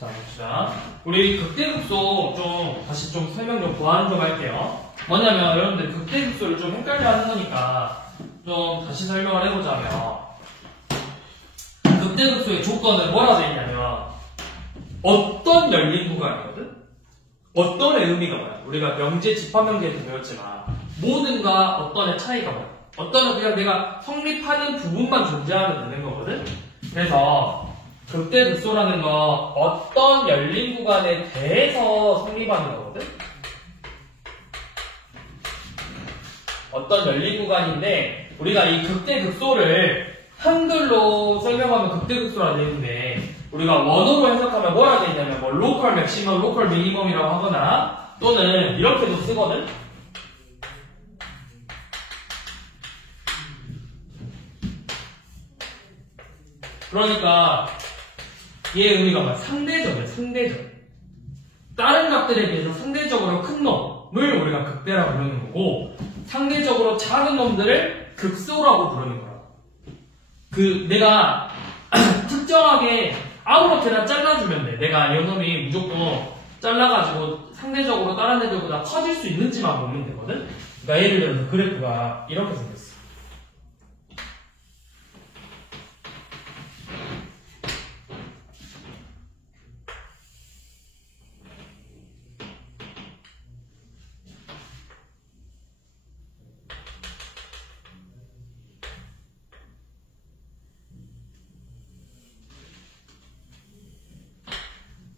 자, 봅시다. 우리 극대극소 다시 설명 보완 좀 할게요. 뭐냐면, 여러분들 극대극소를 좀 헷갈려 하는 거니까, 다시 설명을 해보자면, 극대극소의 조건은 뭐라 되어 있냐면, 어떤 열린 구간이거든? 어떤의 의미가 뭐야? 우리가 명제, 집합명제에서 배웠지만, 모든과 어떤의 차이가 뭐야? 어떤은 그냥 내가 성립하는 부분만 존재하면 되는 거거든? 그래서, 극대극소라는 거 어떤 열린 구간에 대해서 성립하는 거거든? 어떤 열린 구간인데 우리가 이 극대극소를 한글로 설명하면 극대극소라 되는데 우리가 원어로 해석하면 뭐라 돼 있냐면 뭐 로컬 맥시멈, 로컬 미니멈이라고 하거나 또는 이렇게도 쓰거든? 그러니까 얘의 의미가 뭐야? 상대적이야, 상대적. 다른 값들에 비해서 상대적으로 큰 놈을 우리가 극대라고 부르는 거고, 상대적으로 작은 놈들을 극소라고 부르는 거야. 내가 특정하게 아무렇게나 잘라주면 돼. 내가 이 놈이 무조건 잘라가지고 상대적으로 다른 애들보다 커질 수 있는지만 보면 되거든? 그러니까 예를 들어서 그래프가 이렇게 생겼어.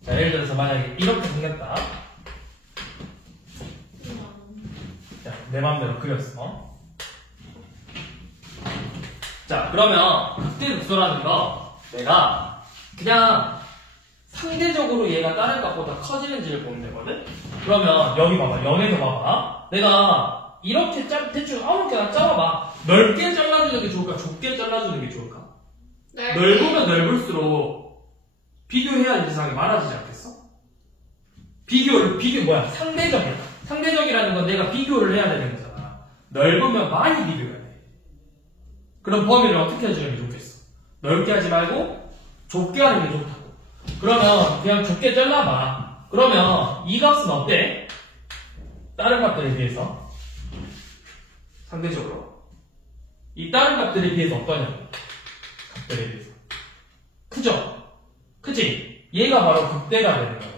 자, 예를 들어서 만약에 이렇게 생겼다. 자, 내 마음대로 그렸어. 자, 그러면 극대극소라는 거 내가 그냥 상대적으로 얘가 다른 값보다 커지는지를 보면 되거든? 그러면 여기 봐봐. 0에서 봐봐. 내가 이렇게 대충 아무렇게나 잘라봐. 넓게 잘라주는 게 좋을까? 좁게 잘라주는 게 좋을까? 넓으면 넓을수록 비교해야 할 이상이 많아지지 않겠어? 비교 뭐야? 상대적이야. 상대적이라는 건 내가 비교를 해야 되는 거잖아. 넓으면 많이 비교해야 돼. 그럼 범위를 어떻게 해주는 게 좋겠어? 넓게 하지 말고 좁게 하는 게 좋다고. 그러면 그냥 좁게 잘라봐. 그러면 이 값은 어때? 다른 값들에 비해서? 상대적으로. 이 다른 값들에 비해서 어떠냐? 값들에 비해서. 크죠? 그치? 얘가 바로 극대가 되는 거야.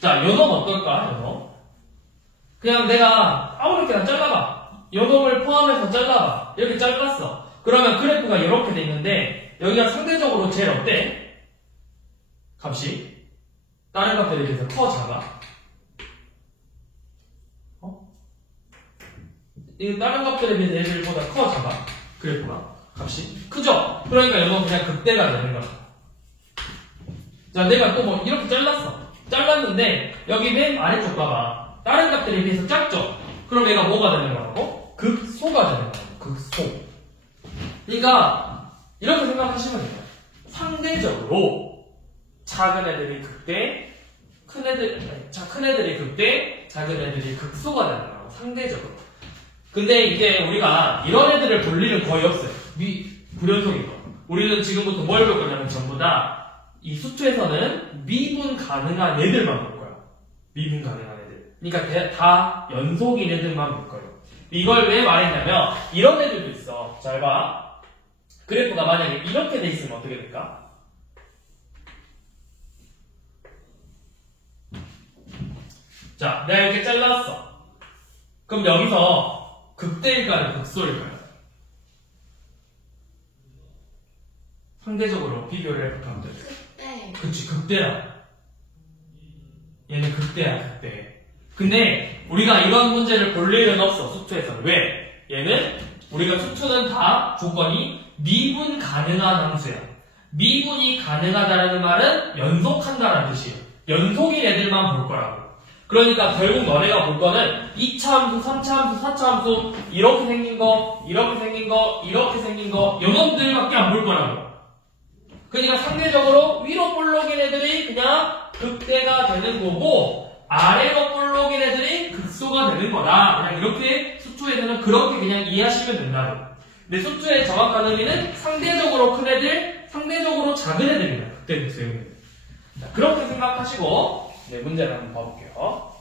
자, 요놈 어떨까? 요놈. 그냥 내가 아무렇게나 잘라봐. 요놈을 포함해서 잘라봐. 이렇게 잘랐어. 그러면 그래프가 이렇게 돼 있는데 여기가 상대적으로 제일 어때? 값이? 다른 값들에 비해서 커 작아? 이 다른 값들에 비해서 얘들보다 커 작아? 그래프가? 값이? 크죠? 그러니까 이건 그냥 극대가 되는 거야. 자, 내가 또 뭐 이렇게 잘랐어. 잘랐는데 여기 맨 아래쪽 봐봐. 다른 값들에 비해서 작죠? 그럼 얘가 뭐가 되는 거라고? 극소가 되는 거라고. 극소. 그러니까 이렇게 생각하시면 돼요. 상대적으로 작은 애들이 극대, 큰 애들이 극대, 작은 애들이 극소가 되는 거라고. 상대적으로. 근데 이제 우리가 이런 애들을 볼 일은 거의 없어요. 불연속인 거. 우리는 지금부터 뭘 볼 거냐면 전부 다 이 수투에서는 미분 가능한 애들만 볼 거야. 미분 가능한 애들. 그러니까 다 연속인 애들만 볼 거예요. 이걸 왜 말했냐면 이런 애들도 있어. 잘 봐. 그래프가 만약에 이렇게 돼 있으면 어떻게 될까? 자, 내가 이렇게 잘랐어. 그럼 여기서 극대일까요? 극소일까요? 상대적으로 비교를 해볼까? 극대. 그치, 극대야. 얘는 극대야, 극대. 근데 우리가 이런 문제를 볼 일은 없어, 수투에서는. 왜? 얘는 우리가 수투는 다 조건이 미분 가능한 함수야. 미분이 가능하다는 말은 연속한다는 뜻이에요. 연속인 애들만 볼 거라고. 그러니까 결국 너네가 볼 거는 2차 함수, 3차 함수, 4차 함수 이렇게 생긴 거, 이렇게 생긴 거, 이렇게 생긴 거 요놈들밖에 안 볼 거라고. 그러니까 상대적으로 위로 볼록인 애들이 그냥 극대가 되는 거고 아래로 볼록인 애들이 극소가 되는 거다. 그냥 이렇게 수투에서는 그렇게 그냥 이해하시면 된다고. 근데 수투의 정확한 의미는 상대적으로 큰 애들, 상대적으로 작은 애들이다. 극대 극소의 의미는. 자, 그렇게 생각하시고 네, 문제를 한번 봐볼게요.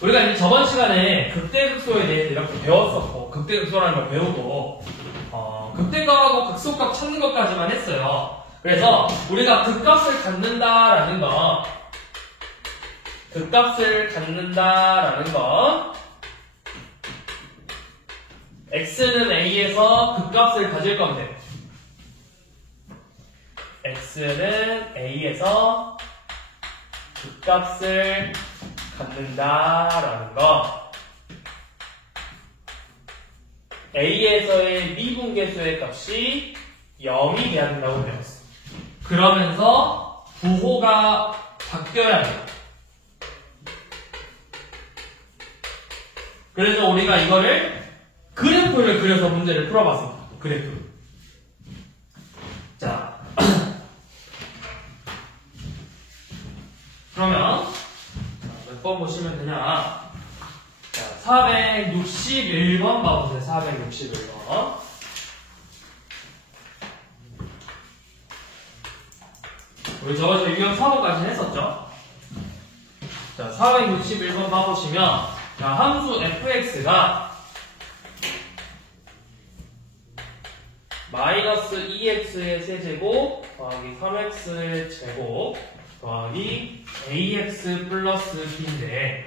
우리가 이제 저번 시간에 극대극소에 대해서 이렇게 배웠었고, 극대극소라는 걸 배우고, 극대값하고 극소값 찾는 것까지만 했어요. 그래서 우리가 극값을 갖는다라는 거, x는 a에서 극값을 가질 건데, x는 a에서 극값을 갖는다라는 거, a에서의 미분계수의 값이 0이 돼야 된다고 배웠어. 그러면서 부호가 바뀌어야 돼요. 그래서 우리가 이거를 그래프를 그려서 문제를 풀어봤습니다. 그래프. 자, 그러면 몇 번 보시면 되냐? 자, 461번 봐보세요. 461번. 우리 저거 유형 4번까지 했었죠? 자, 461번 봐보시면, 자, 함수 fx가 마이너스 2x의 세제곱 더하기 3x의 제곱 더하기 ax 플러스 b인데,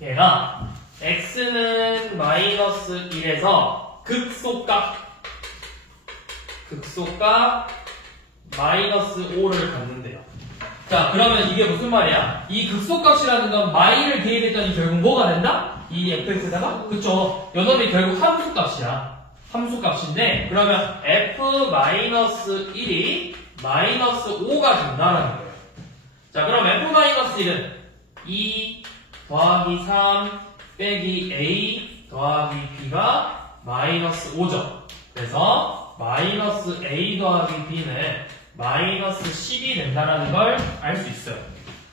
얘가 x는 마이너스 1에서 극소값 마이너스 5를 갖는데요. 자, 그러면 이게 무슨 말이야? 이 극소값이라는 건 마이를 대입했더니 결국 뭐가 된다? 이 fx에다가? 그쵸? 요놈이 결국 함수값이야. 함수값인데, 그러면 f-1이 마이너스 5가 된다라는 거예요. 자, 그럼 f-1은 2 더하기 3 빼기 a 더하기 b가 마이너스 5죠. 그래서 마이너스 a 더하기 b는 마이너스 10이 된다는 걸 알 수 있어요.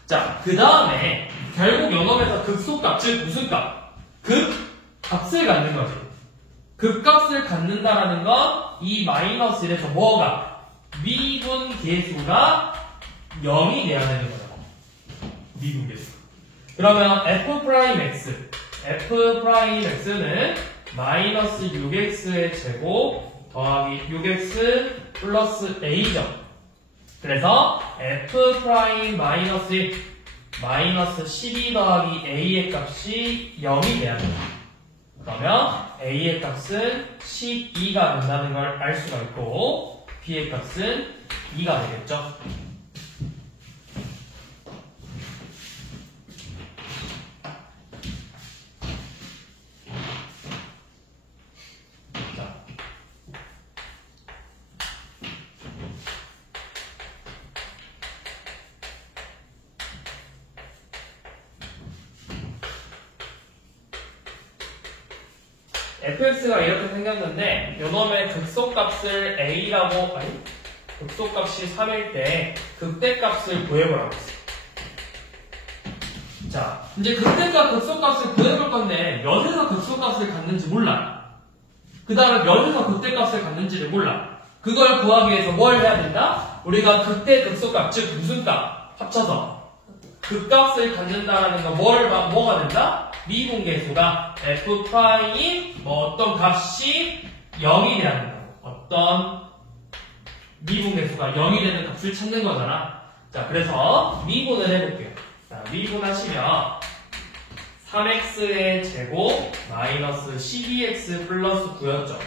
자, 그 다음에 결국 요놈에서 극소값, 즉 무슨 값? 극값을 갖는 거지. 극값을 갖는다라는 건 이 마이너스 1에서 뭐가? 미분계수가 0이 돼야 되는 거죠. 미분계수. 그러면 f'x는 마이너스 6x의 제곱 더하기 6x 플러스 a죠. 그래서 f' 마이너스 12 더하기 a의 값이 0이 돼야 됩니다. 그러면 a의 값은 12가 된다는 걸 알 수가 있고, b의 값은 2가 되겠죠. fx가 이렇게 생겼는데, 요놈의 극소값을 a라고, 극소값이 3일 때 극대값을 구해보라고 했어요. 자, 이제 극대값 극소값을 구해볼 건데, 몇에서 극소값을 갖는지 몰라. 그 다음에 몇에서 극대값을 갖는지를 몰라. 그걸 구하기 위해서 뭘 해야 된다? 우리가 극대 극소값, 즉 무슨 값 합쳐서 극값을 갖는다라는 건 뭐가 된다? 미분계수가 f'이 어떤 값이 0이 돼야 된다고. 어떤 미분계수가 0이 되는 값을 찾는 거잖아. 자, 그래서 미분을 해볼게요. 자, 미분하시면 3x의 제곱 마이너스 12x 플러스 9였죠.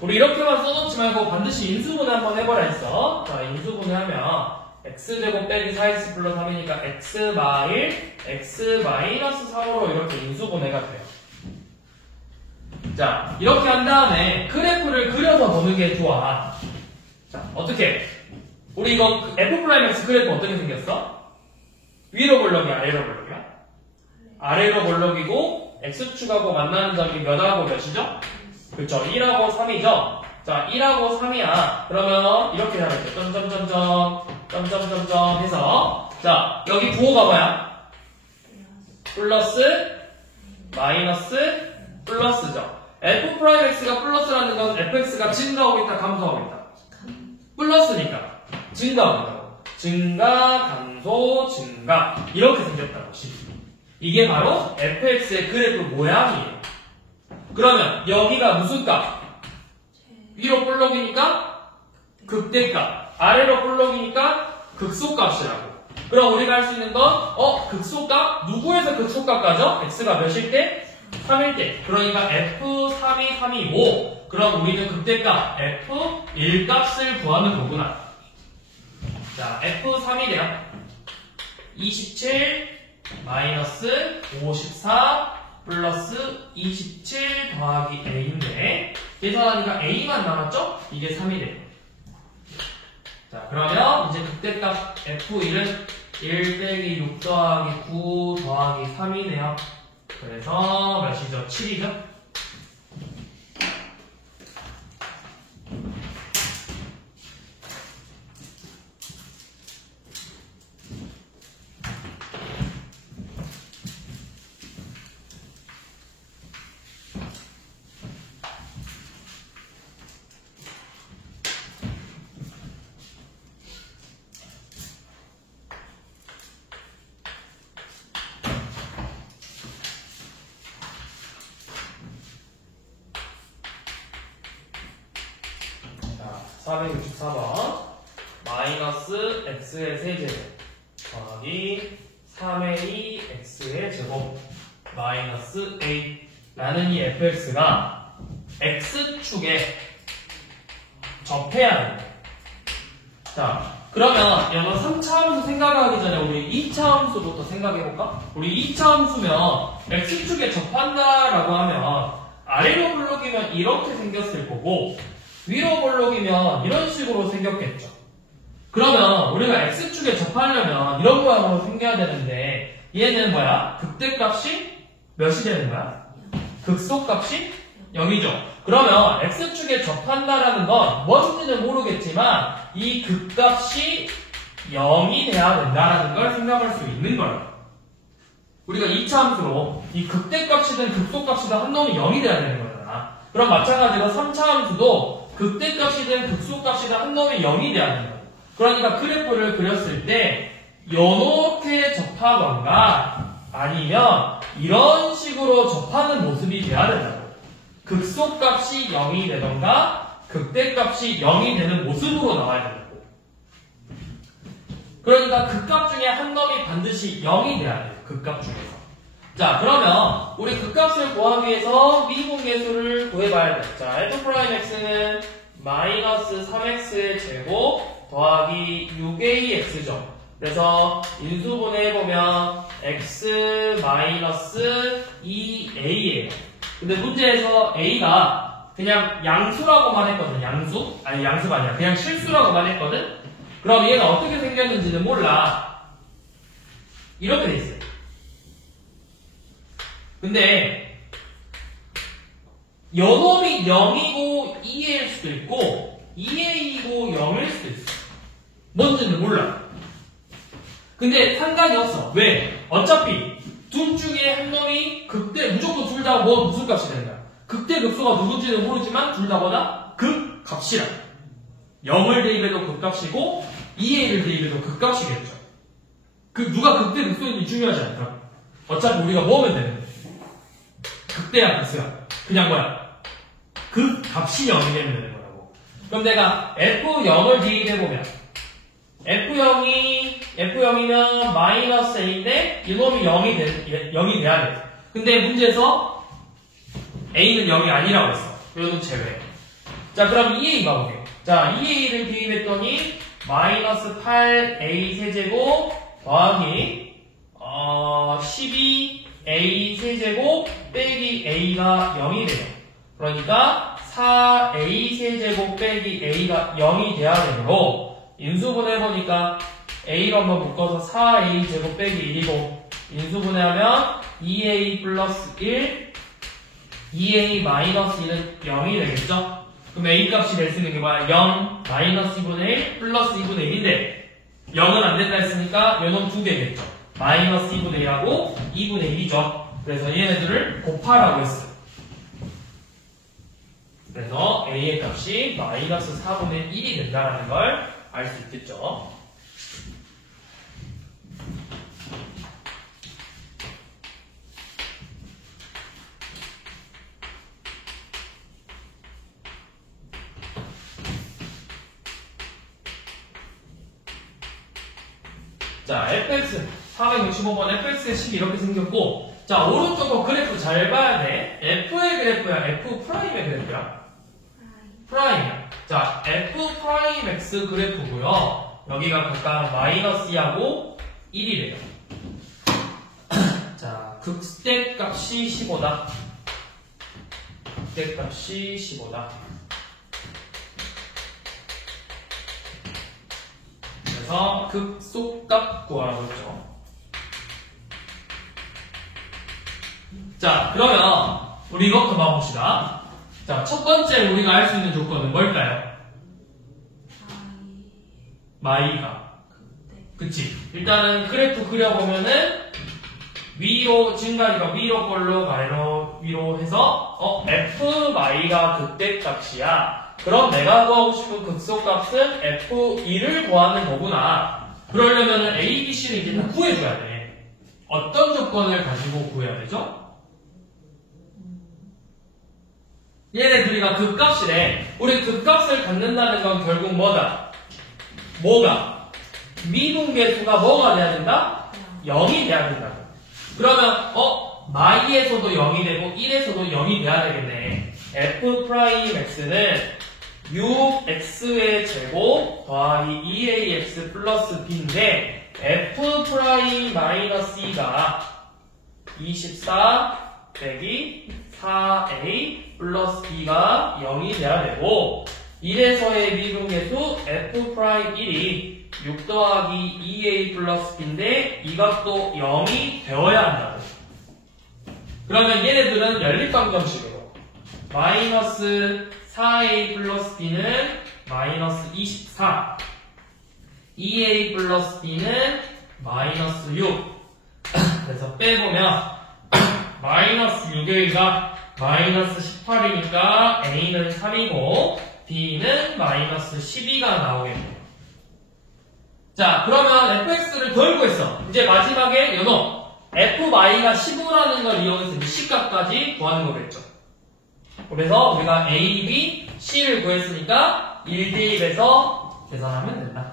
우리 이렇게만 써놓지 말고 반드시 인수분해 한번 해보라 했어. 자, 인수분해 하면 x제곱 빼기 4x 플러스 3이니까 x 마일 x 마이너스 3으로 이렇게 인수분해가 돼요. 자, 이렇게 한 다음에 그래프를 그려서 보는 게 좋아. 자, 어떻게? 우리 이거 f'(x) 그래프 어떻게 생겼어? 위로 볼록이야, 아래로 볼록이야? 아래로 볼록이고 x축하고 만나는 점이 몇하고 몇이죠? 그쵸, 1하고 3이죠? 자, 1하고 3이야. 그러면 이렇게 하겠죠. 점점점점 해서, 자, 여기 부호가 뭐야? 플러스 마이너스 플러스죠. f'x가 플러스라는 건 fx가 증가하고 있다, 감소하고 있다? 플러스니까 증가하고 있다고. 증가, 감소, 증가. 이렇게 생겼다고, 식이. 이게 바로 fx의 그래프 모양이에요. 그러면 여기가 무슨 값? 위로 볼록이니까 극대값, 아래로 볼록이니까 극소값이라고. 그럼 우리가 할 수 있는 건 극소값? 누구에서 극소값 가죠? x가 몇일 때? 3일 때. 그러니까 f3이 3이고 그럼 우리는 극대값 f1 값을 구하는 거구나. 자, f3이래요. 27 마이너스 54 플러스 27 더하기 a인데 계산하니까 a만 남았죠? 이게 3이래요. 자, 그러면 이제 극대값 f1은 1 빼기 6 더하기 9 더하기 3이네요. 그래서 몇이죠? 7이죠? 자, 464번 마이너스 x의 세제곱 더하기 3a x의 제곱 마이너스 a 라는 이 fx가 x축에 접해야 돼요. 자, 그러면 이번 3차 함수 생각하기 전에 우리 2차 함수부터 생각해볼까? 우리 2차 함수면 x축에 접한다라고 하면 아래로 볼록이면 이렇게 생겼을 거고 위로 볼록이면 이런 식으로 생겼겠죠. 그러면 우리가 x축에 접하려면 이런 모양으로 생겨야 되는데 얘는 뭐야? 극대값이 몇이 되는 거야? 극소값이 0이죠. 그러면 x축에 접한다라는 건 뭔지는 모르겠지만 이 극값이 0이 돼야 된다라는 걸 생각할 수 있는 거예요. 우리가 2차 함수로 이 극대값이든 극소값이든 한 놈이 0이 돼야 되는 거잖아. 그럼 마찬가지로 3차 함수도 극대값이든 극소값이든 한 놈이 0이 돼야 되는 거예요. 그러니까 그래프를 그렸을 때 요렇게 접하던가 아니면 이런 식으로 접하는 모습이 돼야 된다고. 극소값이 0이 되던가 극대값이 0이 되는 모습으로 나와야 된다고. 그러니까 극값 중에 한 놈이 반드시 0이 돼야 돼요. 극값 중에서. 자, 그러면 우리 극값을 구하기 위해서 미분계수를 구해봐야 돼. 자, f'x는 마이너스 3x의 제곱 더하기 6ax죠. 그래서 인수분해해보면 x 마이너스 2a예요. 근데 문제에서 a가 그냥 양수라고만 했거든. 양수? 아니 양수가 아니라 그냥 실수라고만 했거든. 그럼 얘가 어떻게 생겼는지는 몰라. 이렇게 돼 있어요. 근데 요놈이 0이고 2a일 수도 있고 2a이고 0일 수도 있어. 뭔지는 몰라. 근데 상관이 없어. 왜? 어차피 둘 중에 한 놈이 극대, 무조건 둘 다 무슨 값이 되는 거야? 극대 극소가 누군지는 모르지만 둘 다 뭐다? 극값이라. 0을 대입해도 극값이고 2a를 대입해도 극값이겠죠. 누가 극대 극소인지 중요하지 않다. 어차피 우리가 모으면 되는 거야. 극대야 극소야. 그냥 뭐야? 극값이 0이 되면 되는 거라고. 그럼 내가 f0을 대입해보면 F0이면 마이너스 A인데 이놈이 0이 돼야 돼. 근데 문제에서 A는 0이 아니라고 했어. 이거는 제외. 자, 그럼 2A 가볼게. 자, 2A를 대입했더니 마이너스 8A 세제곱 더하기 12A 세제곱 빼기 A가 0이 돼요. 그러니까 4A 세제곱 빼기 A가 0이 돼야 되므로 인수분해해보니까 A로 한번 묶어서 4A 제곱 빼기 1이고 인수분해하면 2A 플러스 1 2A 마이너스 1은 0이 되겠죠? 그럼 A 값이 될 수 있는 게 뭐야? 0 마이너스 2분의 1 플러스 2분의 1인데 0은 안 된다 했으니까 요놈 두 개겠죠? 마이너스 2분의 1하고 2분의 1이죠. 그래서 얘네들을 곱하라고 했어요. 그래서 A의 값이 마이너스 4분의 1이 된다는 걸 알 수 있겠죠. 자, fx 465번 fx의 식이 이렇게 생겼고, 자, 오른쪽으로 그래프 잘 봐야 돼. f의 그래프야, f 프라임의 그래프야. 프라임이야. 자, f 프라임 x 그래프고요. 여기가 각각 마이너스 2하고 1이래요. 자, 극대 값이 15다. 극대 값이 15다. 그래서 극소값 구하라고 했죠. 자, 그러면 우리 이것도 봐봅시다. 자, 첫 번째 우리가 알 수 있는 조건은 뭘까요? 마이가. 그치? 일단은 그래프 그려보면은 위로 증가리가 위로 걸로 아래로 위로 해서 f 마이가 극대값이야. 그럼 내가 구하고 싶은 극소값은 f2를 구하는 거구나. 그러려면은 a, b, c를 이제 다 구해줘야 돼. 어떤 조건을 가지고 구해야 되죠? 얘네 둘이가 극값이래. 우리 극값을 갖는다는 건 결국 뭐다? 뭐가? 미분계수가 뭐가 돼야 된다? 0이 돼야 된다고. 그러면 마이에서도 0이 되고 1에서도 0이 돼야 되겠네. f 프라임 x는 6x의 제곱 더하기 2ax 플러스 b인데 f 프라임 마이너스 2가 24 빼기 4a 플러스 b가 0이 돼야 되고 1에서의 미분계수 f 프라임 1이 6 더하기 2a 플러스 b인데 이것도 0이 되어야 한다고. 그러면 얘네들은 연립방정식으로 마이너스 4a 플러스 b는 마이너스 24 2a 플러스 b는 마이너스 6 그래서 빼보면 마이너스 6a가 마이너스 18이니까 a는 3이고 b는 마이너스 12가 나오겠네요. 자, 그러면 fx를 더 구했어. 이제 마지막에 요놈 fy가 15라는 걸 이용해서 이제 식값까지 구하는 거겠죠. 그래서 우리가 a, b, c를 구했으니까 1대입해서 계산하면 된다.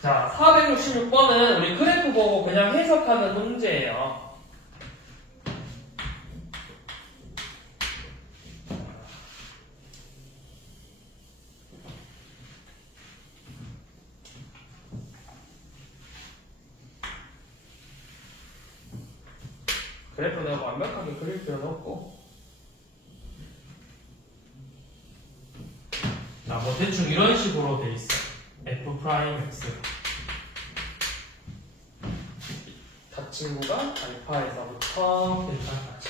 자, 466번은 우리 그래프 보고 그냥 해석하는 문제예요. 그래프 내가 완벽하게 그릴 필요는 없고. 자, 뭐 대충 이런 식으로 돼 있어. f 프라임 x 닫친구가 알파에서부터 델타까지.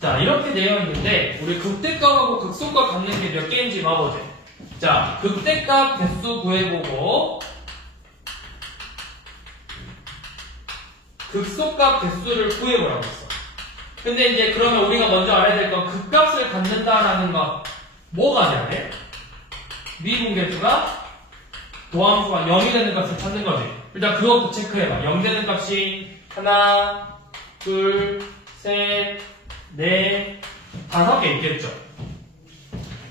자, 이렇게 되어 있는데 우리 극대값하고 극소값 갖는 게 몇 개인지 봐보자. 자, 극대값 개수 구해보고 극소값 개수를 구해보라고 했어. 근데 이제 그러면 우리가 먼저 알아야 될 건 극값을 갖는다라는 건 뭐가 돼야 돼? 미분계수가 도함수가 0이 되는 값을 찾는 거지. 일단 그것도 체크해봐. 0 되는 값이 하나, 둘, 셋, 넷, 5개 있겠죠.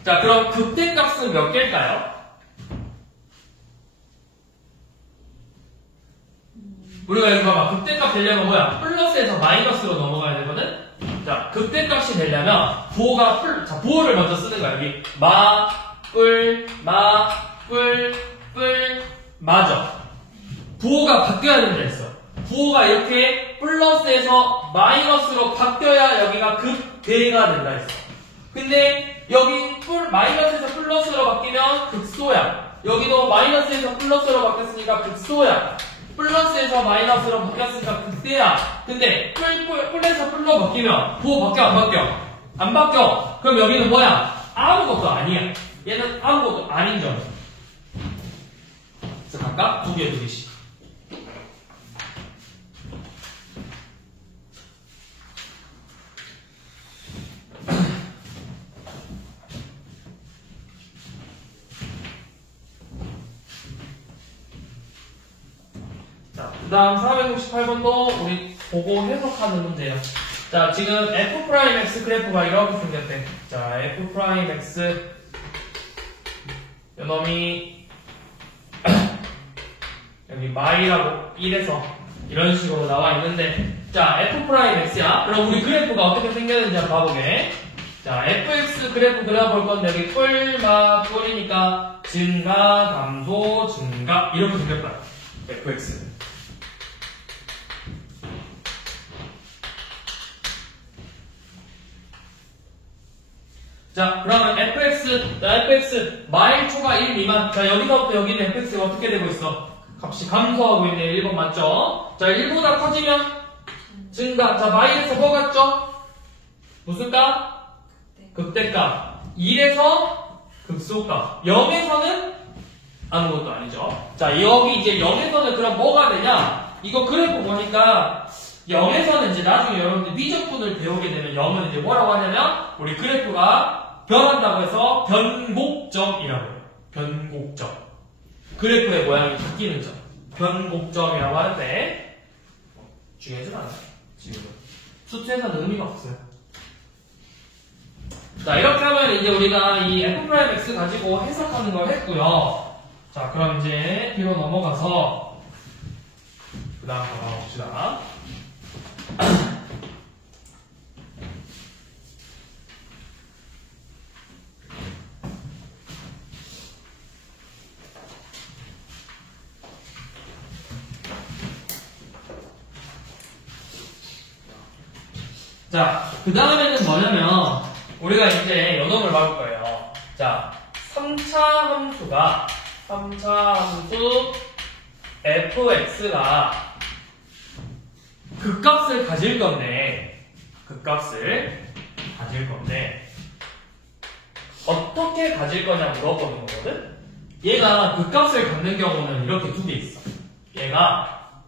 자, 그럼 극대값은 몇 개일까요? 우리가 여기 봐봐. 극대값 되려면 뭐야? 플러스에서 마이너스로 넘어가야 되거든? 자, 극대값이 되려면 부호가 자, 부호를 먼저 쓰는 거야. 여기 마, 뿔, 마, 뿔, 뿔, 마죠. 부호가 바뀌어야 된다 했어. 부호가 이렇게 플러스에서 마이너스로 바뀌어야 여기가 극대가 된다 했어. 근데 여기 마이너스에서 플러스로 바뀌면 극소야. 여기도 마이너스에서 플러스로 바뀌었으니까 극소야. 플러스에서 마이너스로 바뀌었으니까 극대야. 근데 뿔에서 뿔로 바뀌면 부호 바뀌어 안 바뀌어? 안 바뀌어. 그럼 여기는 뭐야? 아무것도 아니야. 얘는 아무것도 아닌 점. 그래서 각각 두 개씩. 자, 그 다음 468번도 우리 보고 해석하는 문제예요. 자, 지금 f'x 그래프가 이렇게 생겼대. 자, f'x 요놈이 여기 마이라고 1에서 이런 식으로 나와 있는데, 자, f'x야. 그럼 우리 그래프가 어떻게 생겼는지 한번 봐보게. 자, fx 그래프 그려볼 건데 여기 뿔이니까 증가, 감소, 증가 이렇게 생겼다. fx. 자, 그러면 fx 마일 초과 1 미만. 자, 여기서부터 여기는 fx가 어떻게 되고 있어? 값이 감소하고 있네. 1번 맞죠? 자, 1보다 커지면 증가. 자, 마일에서 뭐 같죠? 무슨 값? 극대값. 1에서 극소값. 0에서는 아무것도 아니죠. 자, 여기 이제 0에서는 그럼 뭐가 되냐? 이거 그래프 보니까 0에서는 이제 나중에 여러분들 미적분을 배우게 되면 0은 이제 뭐라고 하냐면 우리 그래프가 변한다고 해서 변곡점이라고 해요. 변곡점. 그래프의 모양이 바뀌는 점. 변곡점이라고 하는데 중요하진 않아요. 지금은. 수트에서는 의미가 없어요. 자, 이렇게 하면 이제 우리가 이 f'x 가지고 해석하는 걸 했고요. 자, 그럼 이제 뒤로 넘어가서 그 다음 거 가봅시다. 자, 그 다음에는 뭐냐면 우리가 이제 요놈을 막을 거예요. 자, 3차 함수 fx가 극값을 가질 건데 어떻게 가질 거냐 물어보는 거거든? 얘가 극값을 갖는 경우는 이렇게 두 개 있어. 얘가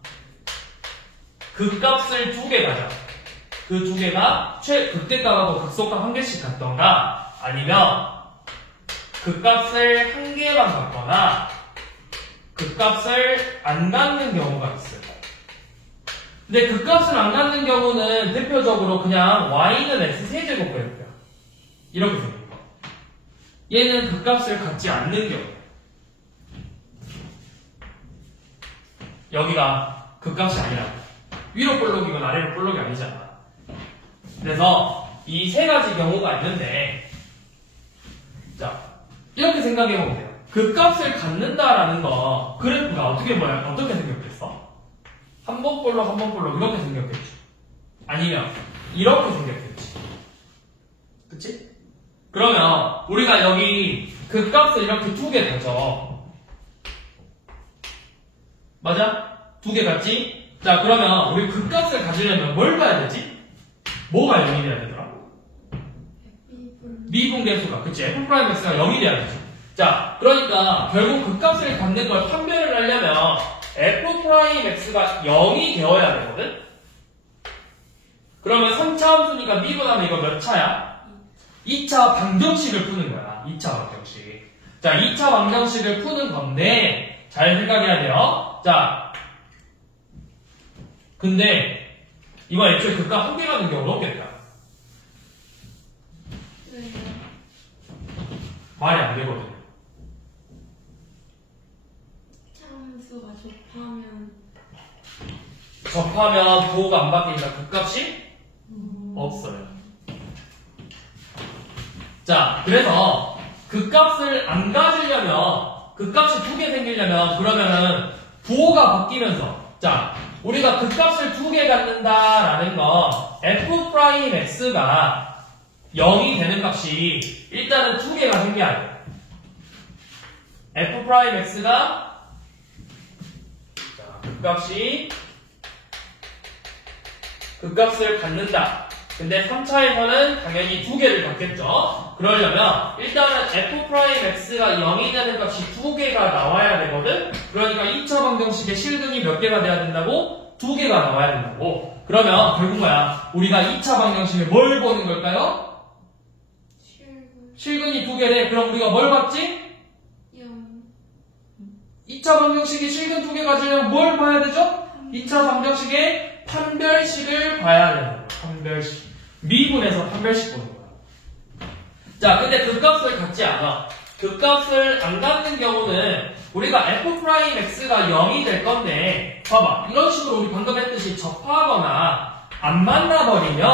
극값을 두 개 가져. 그 두 개가 극대값하고 극소값 한 개씩 갖던가 아니면 극값을 한 개만 갖거나 극값을 안 갖는 경우가 있어요. 근데 극값을 안 갖는 경우는 대표적으로 그냥 y는 x세제곱 그래프야. 이렇게 생긴 거. 얘는 극값을 갖지 않는 경우. 여기가 극값이 아니라 위로 볼록이건 아래로 볼록이 아니잖아. 그래서 이 세 가지 경우가 있는데, 자, 이렇게 생각해보면 돼요. 극값을 갖는다라는 거, 그래프가 어떻게 생겼겠어? 한 번 볼록, 한 번 볼록, 이렇게 생겼겠지. 아니면, 이렇게 생겼겠지. 그치? 그러면, 우리가 여기 극값을 이렇게 두 개 가져. 맞아? 두 개 같지? 자, 그러면, 우리 극값을 가지려면 뭘 봐야 되지? 뭐가 0이 돼야 되더라? 미분계수가. 그치? f'x가 0이 돼야 되지. 자, 그러니까 결국 극값을 갖는 걸 판별을 하려면 f'x가 0이 되어야 되거든? 그러면 3차 함수니까 미분하면 이거 몇 차야? 2차 방정식을 푸는 거야. 2차 방정식. 자, 2차 방정식을 푸는 건데 잘 생각해야 돼요. 자, 근데 이거 애초에 극값 한 개 가는 경우는 없겠다. 말이 안 되거든. 함수가 접하면 부호가 안 바뀌니까 극값이 없어요. 자, 그래서 극값을 안 가지려면 극값이 두 개 생기려면 그러면은 부호가 바뀌면서 자, 우리가 극값을 두 개 갖는다라는 거 f'x가 0이 되는 값이 일단은 두 개가 생겨야 돼. f'x가 극값을 갖는다. 근데 3차에서는 당연히 두 개를 갖겠죠. 그러려면 일단은 f'x가 0이 되는 값이 두 개가 나와야 되거든. 그러니까 2차 방정식의 실근이 몇 개가 돼야 된다고? 두 개가 나와야 된다고. 그러면 결국 뭐야? 우리가 2차 방정식에 뭘 보는 걸까요? 실근이 두 개래. 그럼 우리가 뭘 봤지? 0. 2차 방정식이 실근 두 개 가지려면 뭘 봐야 되죠? 2차 방정식의 판별식을 봐야 된다. 판별식. 미분에서 판별식 보는 거야. 자, 근데 그 값을 갖지 않아. 그 값을 안 갖는 경우는 우리가 f'x가 0이 될 건데, 봐봐. 이런 식으로 우리 방금 했듯이 접하거나 안 만나버리면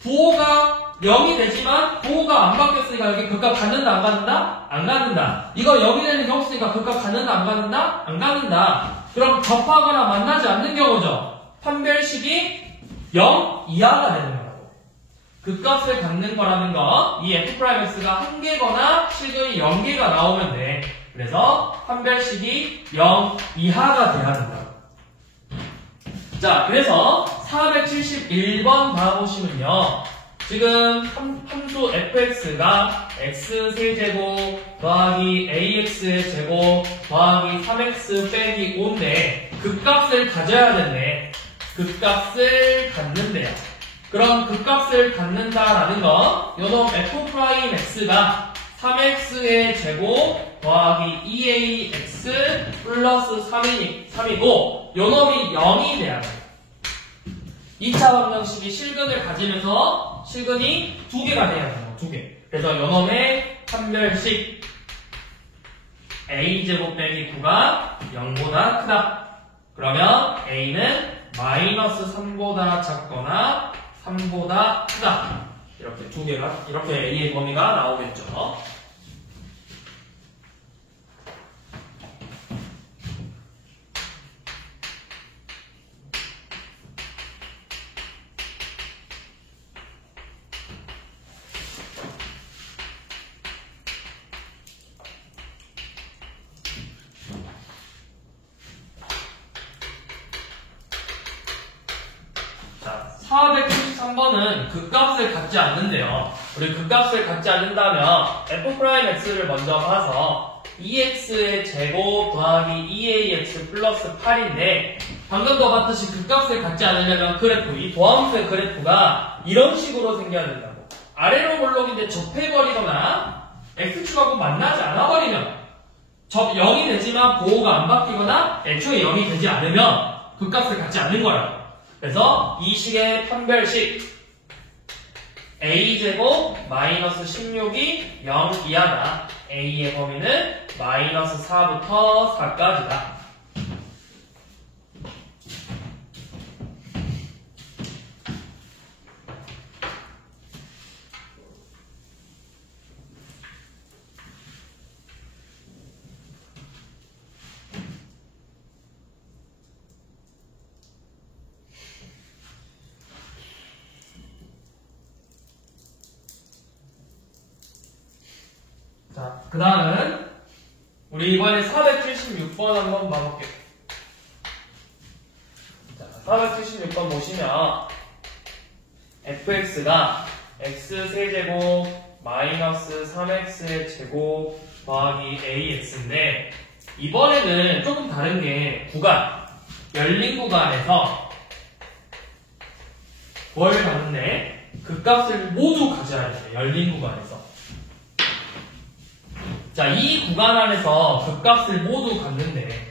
부호가 0이 되지만 부호가 안 바뀌었으니까 여기 그 값 갖는다 안 갖는다? 안 갖는다. 이거 0이 되는 경우 있으니까 그 값 갖는다 안 갖는다? 안 갖는다. 그럼 접하거나 만나지 않는 경우죠. 판별식이 0 이하가 되는 거라고. 그 값을 갖는 거라는 거, 이 f'x가 1개거나 실근이 0개가 나오면 돼. 그래서 판별식이 0 이하가 돼야 된다. 자, 그래서 471번 봐보시면요. 지금 함수 fx가 x세제곱 더하기 ax제곱 더하기 3x 빼기 5인데 그 값을 가져야 된대. 그 값을 갖는데요. 그럼 그 값을 갖는다라는 거, 요놈 f'x가 3x의 제곱 더하기 2ax 플러스 3이고 요놈이 0이 돼야 돼. 2차 방정식이 실근을 가지면서 실근이 2개가 돼야 돼요. 2개. 그래서 요놈의 판별식 a제곱 빼기 9가 0보다 크다. 그러면 a는 마이너스 3보다 작거나 3보다 크다. 이렇게 2개가, 이렇게 a의 범위가 나오겠죠. 자, 493번은 그 값을 갖지 않는데요. 우리 그 값을 갖지 않는다면 f'x를 먼저 봐서 2x의 제곱 더하기 2ax 플러스 8인데 방금도 봤듯이 그 값을 갖지 않으려면 그래프, 이 도함수의 그래프가 이런 식으로 생겨야 된다고. 아래로 볼록인데 접해버리거나 x축하고 만나지 않아버리면 0이 되지만 보호가 안 바뀌거나 애초에 0이 되지 않으면 그 값을 갖지 않는 거라고. 그래서 이 식의 판별식 a제곱 마이너스 16이 0 이하다. a의 범위는 마이너스 4부터 4까지다. 자, 그 다음은 우리 이번에 476번 한번 봐볼게요. 자, 476번 보시면 fx가 x세제곱 마이너스 3x의 제곱 더하기 ax인데 이번에는 조금 다른 게 구간, 열린 구간에서 뭘 갖는데 그 값을 모두 가져야 돼요. 열린 구간에서. 자, 이 구간 안에서 그 값을 모두 갖는데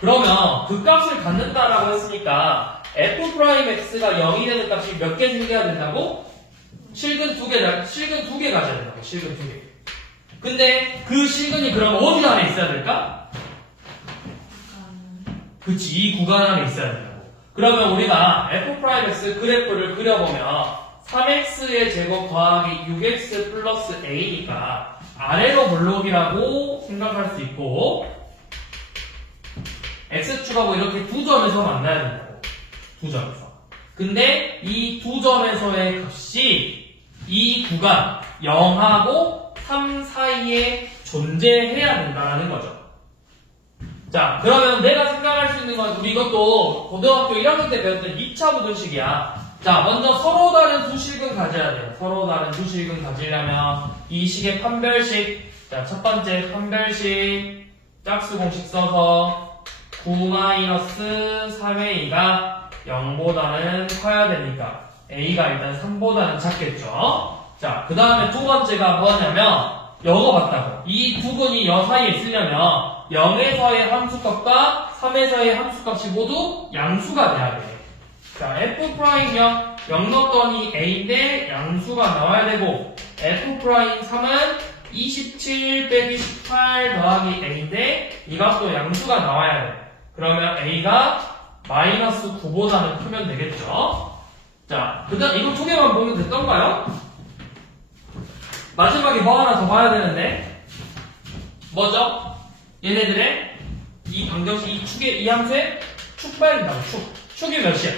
그러면 그 값을 갖는다라고 했으니까 f'x가 0이 되는 값이 몇 개 생겨야 된다고? 실근 2개 가져야 된다고. 실근 2개. 근데 그 실근이 그럼 어디 안에 있어야 될까? 그치, 이 구간 안에 있어야 된다고. 그러면 우리가 f'x 그래프를 그려보면 3x의 제곱 더하기 6x 플러스 a니까 아래로 블록이라고 생각할 수 있고 x축하고 이렇게 두 점에서 만나야 된다고. 두 점에서. 근데 이 두 점에서의 값이 이 구간 0하고 3 사이에 존재해야 된다는 거죠. 자, 그러면 내가 생각할 수 있는 건 우리 이것도 고등학교 1학년 때 배웠던 2차 부등식이야. 자, 먼저 서로 다른 두 식은 가져야 돼요. 서로 다른 두 식은 가지려면 이 식의 판별식. 자, 첫 번째 판별식 짝수 공식 써서 9-3a가 0보다는 커야 되니까 a가 일단 3보다는 작겠죠. 자, 그 다음에 두 번째가 뭐냐면 영어 같다고. 이 두 근이 여 사이에 있으려면 0에서의 함수값과 3에서의 함수값이 모두 양수가 돼야 돼. 자, F'영 0 넣었더니 A인데 양수가 나와야 되고, F'3은 27 빼기 18 더하기 A인데 이 값도 양수가 나와야 돼. 그러면 A가 마이너스 9보다는 크면 되겠죠? 자, 그 다음 이거 두 개만 보면 됐던가요? 마지막에 뭐 하나 더 봐야 되는데 뭐죠? 얘네들의 이 방정식, 이 축의, 이 함수의 축 봐야 된다고. 축이 몇이야?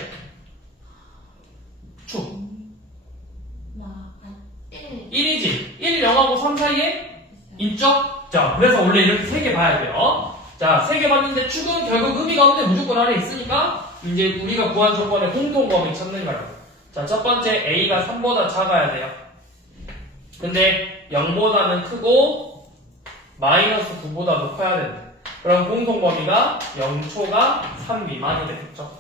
축 1. 1이지. 1, 0하고 3 사이에 있죠? 자, 그래서 원래 이렇게 3개 봐야 돼요. 자, 3개 봤는데 축은 결국 의미가 없는데 무조건 안에 있으니까 이제 우리가 구한 조건의 공통 범위 찾는 거예요. 자, 첫 번째 A가 3보다 작아야 돼요. 근데 0보다는 크고 마이너스 9보다도 커야 된다. 그럼 공통 범위가 0초가 3 미만이 되겠죠?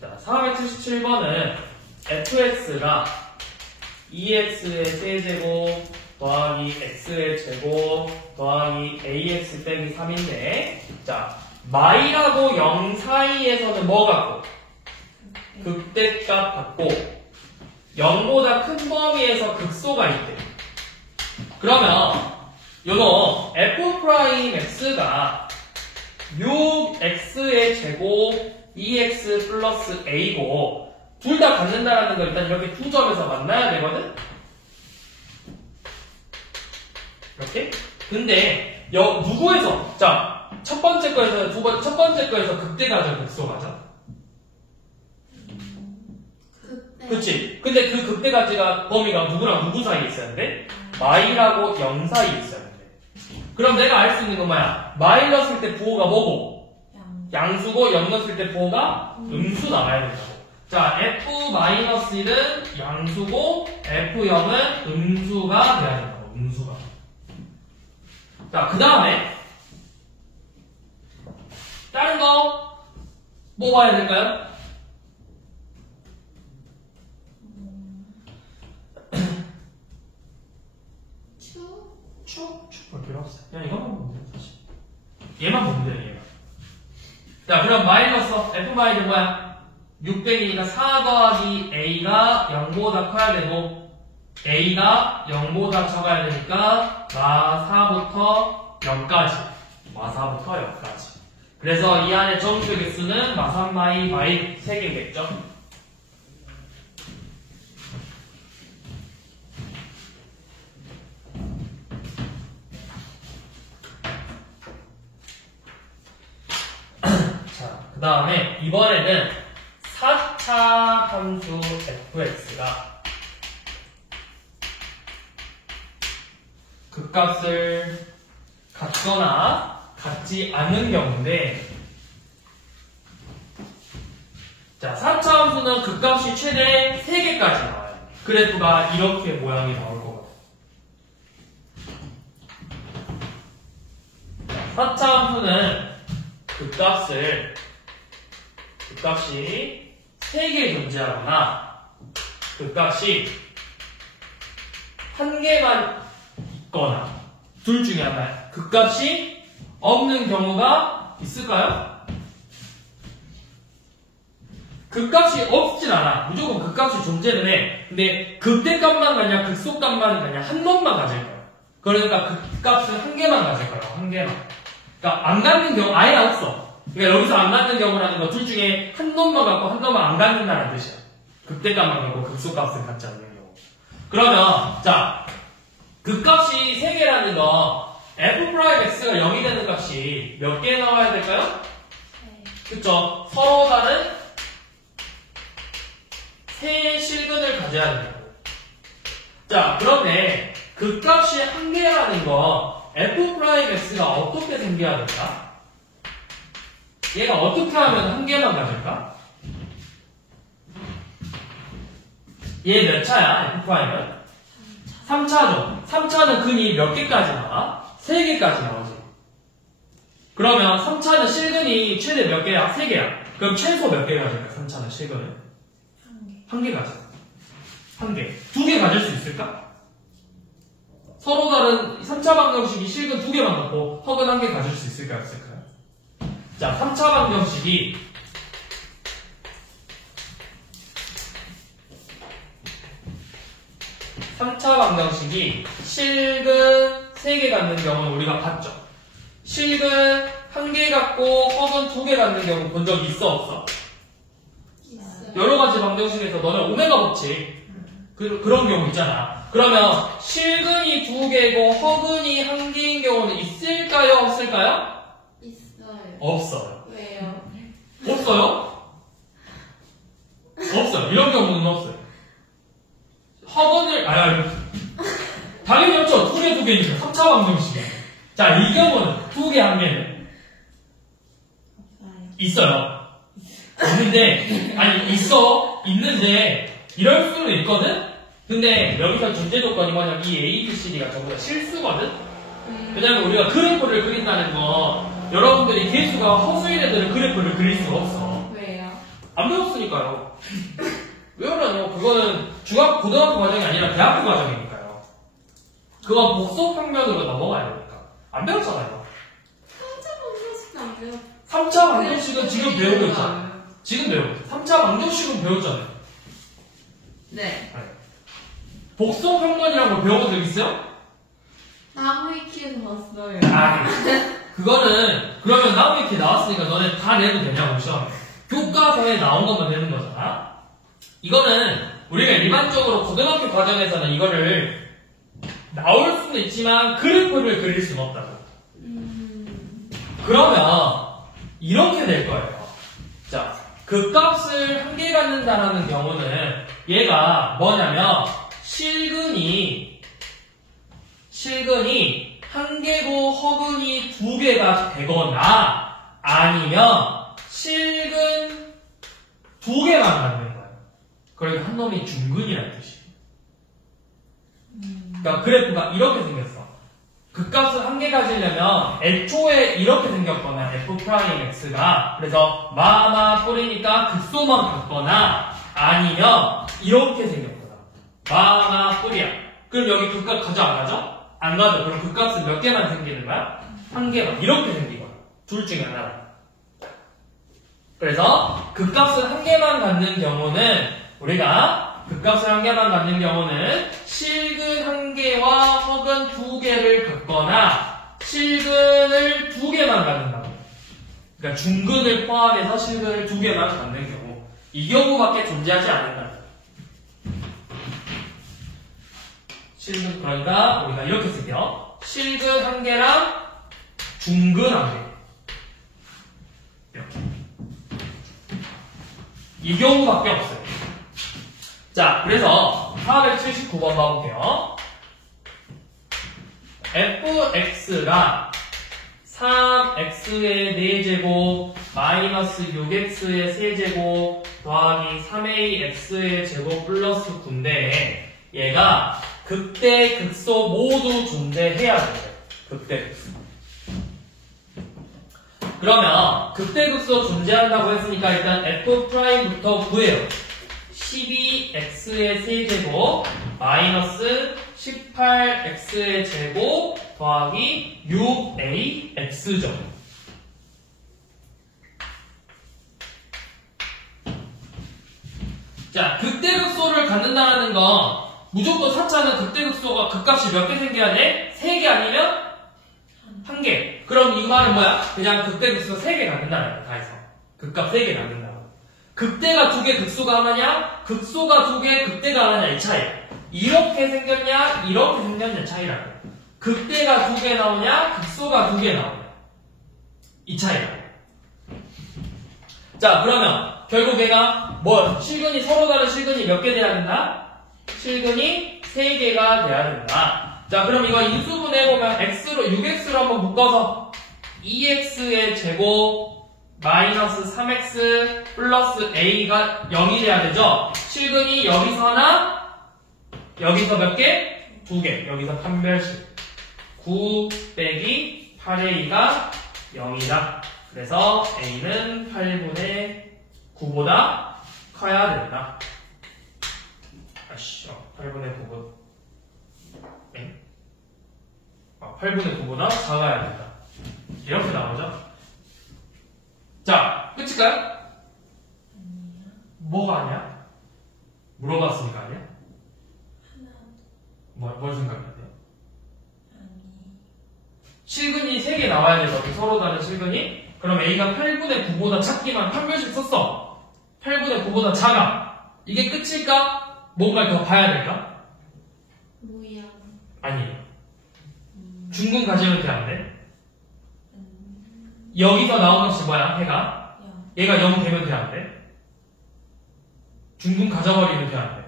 자, 477번은 fx가 2x의 세제곱 더하기 x의 제곱 더하기 ax 빼기 3인데, 자, 마이라고 0 사이에서는 뭐 같고? 극대값 같고 0보다 큰 범위에서 극소가 있대. 그러면 요거 f'x가 6x의 제곱 2x 플러스 a고 둘 다 갖는다라는 거 일단 이렇게 두 점에서 만나야 되거든? 이렇게? 근데 누구에서? 자, 첫 번째 거에서 첫 번째 거에서 극대 가죠, 극소 가죠? 극대. 그치? 근데 그 극대 가지가 범위가 누구랑 누구 사이에 있었는데? 마이라고 0 사이에 있었는데. 그럼 내가 알 수 있는 건 뭐야? 마이 넣었을 때 부호가 뭐고? 양수고 0 넣었을 때 부호가 음수 나와야 된다고. 자, F-1은 양수고 F0은 음수가 돼야 된다고. 음수가. 자, 그 다음에 다른 거 뭐 봐야 될까요? 축 볼 필요 없어. 그냥 이거만 보면 돼요, 사실. 얘만 보면 돼요, 얘만. 자, 그럼 마이너스 F-는 뭐야? 600이니까 4 더하기 A가 0보다 커야 되고 A가 0보다 작아야 되니까 마4부터 0까지. 마4부터 0까지. 그래서 이 안에 정수 개수는 마3, 마이, 마이 3개겠죠? 자, 그 다음에 이번에는 4차 함수 fx가 극값을 같거나 같지 않은 경우인데, 자, 4차 함수는 극값이 최대 3개까지 나와요. 그래프가 이렇게 모양이 나올 것 같아요. 4차 함수는 극값이 3개 존재하거나 극값이 1개만 있거나 둘 중에 하나. 극값이 없는 경우가 있을까요? 극값이 없진 않아. 무조건 극값이 존재는 해. 근데 극대값만 가냐 극소값만 가냐 한 놈만 가질 거예요. 그러니까 극값은 1개만 가질 거예요. 1개만. 그러니까 안 갖는 경우 아예 없어. 그러니까 여기서 안 갖는 경우라는 거 둘 중에 한 놈만 갖고 한 놈만 안 갖는다는 뜻이야. 극대값만 갖고 극소값을 갖지 않는 경우. 그러면 자, 극값이 3개라는 거 f'x가 0이 되는 값이 몇 개 나와야 될까요? 그쵸? 서로 다른 세 실근을 가져야 된다고. 자, 그런데 극값이 1개라는 거 f'x가 어떻게 생겨야 될까? 얘가 어떻게 하면 1개만 가질까? 얘 몇 차야? f'은? 3차죠. 3차는 근이 몇 개까지 나와? 3개까지 나오지. 그러면 3차는 실근이 최대 몇 개야? 3개야. 그럼 최소 몇 개 가질까? 3차는 실근을? 1개 가져. 1개. 2개 가질 수 있을까? 서로 다른 3차 방정식이 실근 2개만 갖고 허근 1개 가질 수 있을까요? 없을까요? 자, 3차 방정식이 실근 3개 갖는 경우는 우리가 봤죠. 실근 1개 갖고 허근 2개 갖는 경우 본 적 있어 없어? 있어요. 여러 가지 방정식에서 너네 오메가 법칙 그런 경우 있잖아. 그러면 실근이 2개고 허근이 1개인 경우는 있을까요? 없을까요? 있어요. 없어요. 왜요? 없어요? 없어요. 이런 경우는 없어요. 허근을 당연히 없죠. 2개니까 3차 방정식이야. 자, 이 경우는 2개 1개는 있어요. 있는데 이럴 수는 있거든? 근데 여기서 전제 조건이 뭐냐면 이 A, B, C, D가 전부 다 실수거든? 왜냐면 우리가 그래프를 그린다는 건 여러분들이 개수가 허수인 애들은 그래프를 그릴 수가 없어. 왜요? 안 배웠으니까요. 왜 그러냐? 그거는 고등학교 과정이 아니라 대학교 과정이니까요. 그건 복속 평면으로 넘어가야 되니까. 안 배웠잖아요. 3차 방정식도 안 배웠. 3차 방정식은 지금 배우고 있잖아요. 지금 배우고 있어요. 3차 방정식은 배웠잖아요. 네. 복속 평면이라는 걸 배워본 적 있어요? 나무위키에서 봤어요. 그거는 그러면 나무 이렇게 나왔으니까 너네 다 내도 되냐고 시험에. 교과서에 나온 것만 내는 거잖아. 이거는 우리가 일반적으로 고등학교 과정에서는 이거를 나올 수는 있지만 그래프를 그릴 수는 없다고. 그러면 이렇게 될 거예요. 자, 값을 1개 갖는다라는 경우는 얘가 뭐냐면 실근이 1개고 허근이 2개가 되거나 아니면 실근 2개만 갖는 거예요. 그러니까 한 놈이 중근이라는 뜻이에요. 그러니까 그래프가 이렇게 생겼어. 값을 1개 가지려면 애초에 이렇게 생겼거나 f'x가 그래서 마마 뿌리니까 극소만 갖거나 아니면 이렇게 생겼거나 마마 뿌리야. 그럼 여기 값 가져 안 가져? 안 가져. 그럼 값은 몇 개만 생기는 거야? 1개만. 이렇게 생기거나 둘 중에 하나. 그래서 값을 1개만 갖는 경우는 우리가 값을 1개만 갖는 경우는 실근 1개와 허근 2개를 갖거나 실근을 2개만 갖는다고. 그러니까 중근을 포함해서 실근을 2개만 갖는 경우. 이 경우밖에 존재하지 않는다. 실근, 그러니까 우리가 이렇게 쓸게요. 실근 1개랑 중근 1개. 이렇게. 이 경우밖에 없어요. 자, 그래서 479번 봐볼게요. fx가 3x의 4제곱 마이너스 6x의 3제곱 더하기 3ax의 제곱 플러스 9인데 얘가 극대, 극소 모두 존재해야 돼요. 극대, 극소. 그러면 극대, 극소 존재한다고 했으니까 일단 f'부터 구해요. 12x의 세제곱 마이너스 18x의 제곱 더하기 6ax죠. 자, 극대극소를 갖는다는 건 무조건 4차는 극대극소가 극값이 몇 개 생겨야 돼? 3개 아니면 1개. 그럼 이 말은 뭐야? 그냥 극대극소 3개 갖는다는 거야. 다 해서. 극값 3개 갖는다고. 극대가 2개, 극소가 하나냐? 극소가 2개, 극대가 하나냐? 이 차이야. 이렇게 생겼냐? 이렇게 생겼냐? 차이라고. 극대가 2개 나오냐? 극소가 2개 나오냐? 이 차이라고. 자, 그러면 결국 얘가 뭐 실근이 서로 다른 실근이 몇 개 돼야 된다? 실근이 3개가 돼야 된다. 자, 그럼 이거 인수분해해보면 x로 6x로 한번 묶어서 2x의 제곱 마이너스 3x 플러스 a가 0이 돼야 되죠? 실근이 여기서 하나, 여기서 몇 개? 2개. 여기서 판별식. 9 빼기 8a가 0이다. 그래서 a는 8분의 9보다 커야 된다. 아씨, 8분의 9보다 8분의 9보다 작아야 된다. 이렇게 나오죠? 자, 끝일까요? 뭐가 아니야? 물어봤으니까 아니야? 뭘 생각해야 돼요? 실근이 3개 나와야 되거든. 서로 다른 실근이. 그럼 A가 8분의 9보다 작기만 한 별씩 썼어. 8분의 9보다 작아. 이게 끝일까? 뭔가를 더 봐야 될까? 모양. 아니에요. 중근 가지면 돼, 안 돼? 여기서 나온 것이 뭐야, 해가? 얘가 0 되면 돼, 안 돼? 중근 가져버리면 돼, 안 돼?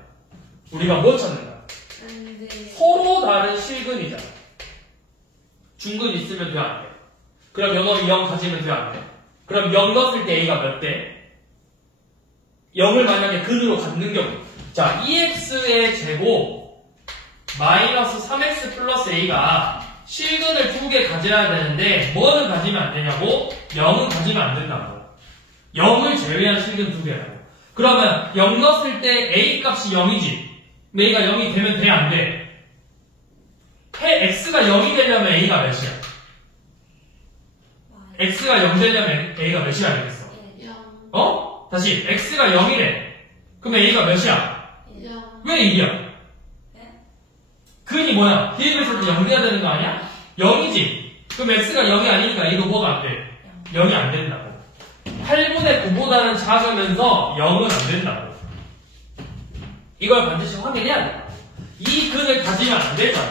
우리가 뭐 찾는다? 안 돼. 서로 다른 실근이잖아. 중근 있으면 돼, 안 돼? 그럼 영어를 0 가지면 돼, 안 돼? 그럼 0 넣었을 때 A가 몇 대? 0을 만약에 근으로 갖는 경우. 자, 2x의 제곱 마이너스 3x 플러스 A가 실근을 2개 가져야 되는데 뭐는 가지면 안 되냐고? 0은 가지면 안 된다고. 0을 제외한 실근 2개라고. 그러면 0 넣었을 때 A 값이 0이지. A가 0이 되면 돼, 안 돼? x가 0이 되려면 A가 몇이야? x가 0 되려면 A가 몇이야 되겠어? 0. 다시 x가 0이래. 그럼 A가 몇이야? 0. 왜 1이야? 근이 뭐야? 뒤에 있을 때 0 돼야 되는 거 아니야? 0이지. 그럼 x가 0이 아니니까 A도 뭐가 안 돼? 0이 안 된다고. 8분의 9보다는 작으면서 0은 안 된다고. 이걸 반드시 확인해야 돼. 이 근을 가지면 안 되잖아.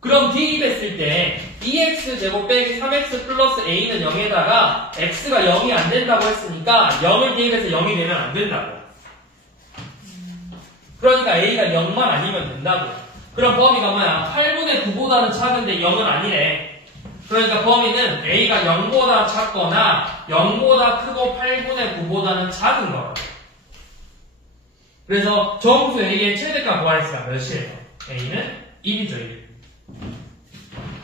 그럼 대입했을 때 2x제곱 빼기 3x 플러스 a는 0에다가 x가 0이 안 된다고 했으니까 0을 대입해서 0이 되면 안 된다고. 그러니까 a가 0만 아니면 된다고. 그럼 범위가 뭐야? 8분의 9보다는 작은데 0은 아니래. 그러니까 범위는 a가 0보다 작거나 0보다 크고 8분의 9보다는 작은 거야. 그래서 정수 a의 최대값 yx가 몇이에요? a는 1이죠, 1.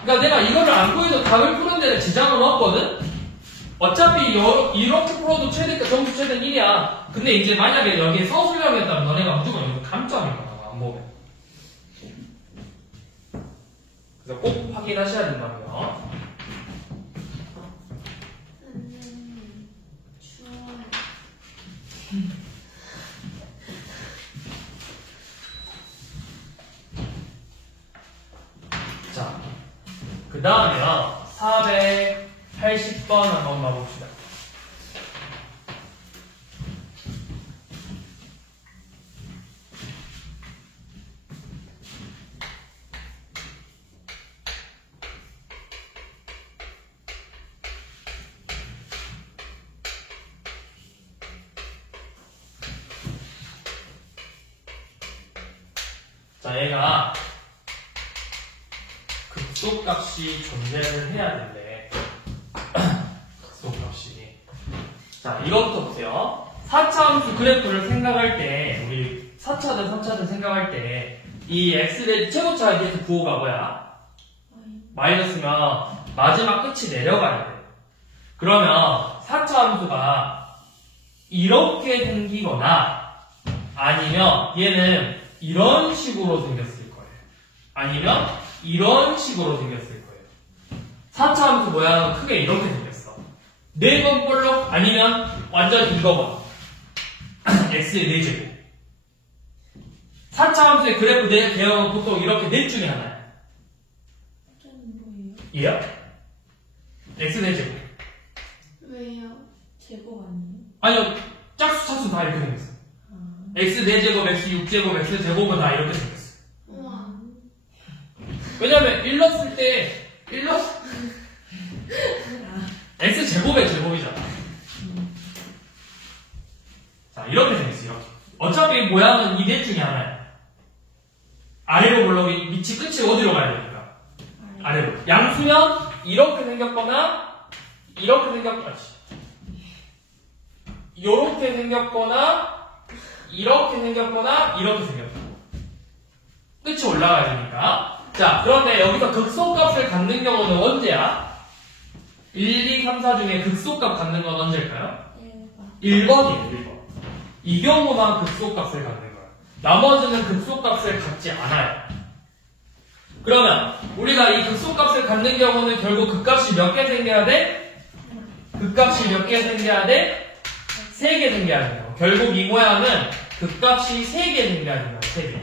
그러니까 내가 이거를 안 구해도 답을 푸는 데는 지장은 없거든? 어차피 이렇게 풀어도 최대값, 정수 최대는 1이야. 근데 이제 만약에 여기에 서술형이 있다면 너네가 무조건 여기 감점인 거야, 안 보면. 그래서 꼭 확인하셔야 된다고요. 추워요. 자, 그 다음에요. 480번 한번 봐봅시다. 자, 얘가 극소값이 존재를 해야 된대. 극소값이. 자, 이것부터 보세요. 4차 함수 그래프를 생각할 때, 우리 4차든 생각할 때, 이 x의 최고차에 대해서 부호가 뭐야? 마이너스면 마지막 끝이 내려가야 돼. 그러면 4차 함수가 이렇게 생기거나, 아니면 얘는 이런 식으로 생겼을 거예요. 아니면 이런 식으로 생겼을 거예요. 4차 함수 모양은 크게 이렇게 생겼어. 4번 볼록 아니면 완전 이거 봐. x의 4제곱. 4차 함수의 그래프 대형은 보통 이렇게 넷 중에 하나야. 이해요? x 4제곱. 왜요? 제곱 아니에요? 아니요, 짝수 차수 다 이렇게 생겼어. x 4제곱, x 6제곱, x 제곱은 다 이렇게 생겼어. 우와. 왜냐면 1 넣었을 때 x 제곱의 제곱이잖아. 자, 이렇게 생겼어. 이렇게. 어차피 모양은 이 넷 중에 하나야. 아래로 볼록이 밑이 끝이 어디로 가야 되니까? 아래로. 양수면 이렇게 생겼거나 이렇게 생겼거나 이렇게 생겼거나 이렇게 생겼거나 이렇게 생겼다. 끝이 올라가야 되니까. 자, 그런데 여기서 극소값을 갖는 경우는 언제야? 1, 2, 3, 4 중에 극소값 갖는 건 언제일까요? 1번. 1번이에요, 1번. 이 경우만 극소값을 갖는 거예요. 나머지는 극소값을 갖지 않아요. 그러면 우리가 이 극소값을 갖는 경우는 결국 극값이 몇 개 생겨야 돼? 극값이 몇 개 생겨야 돼? 3개 생겨야 돼요. 결국 이 모양은 극값이 3개 생겨야 된다. 3개.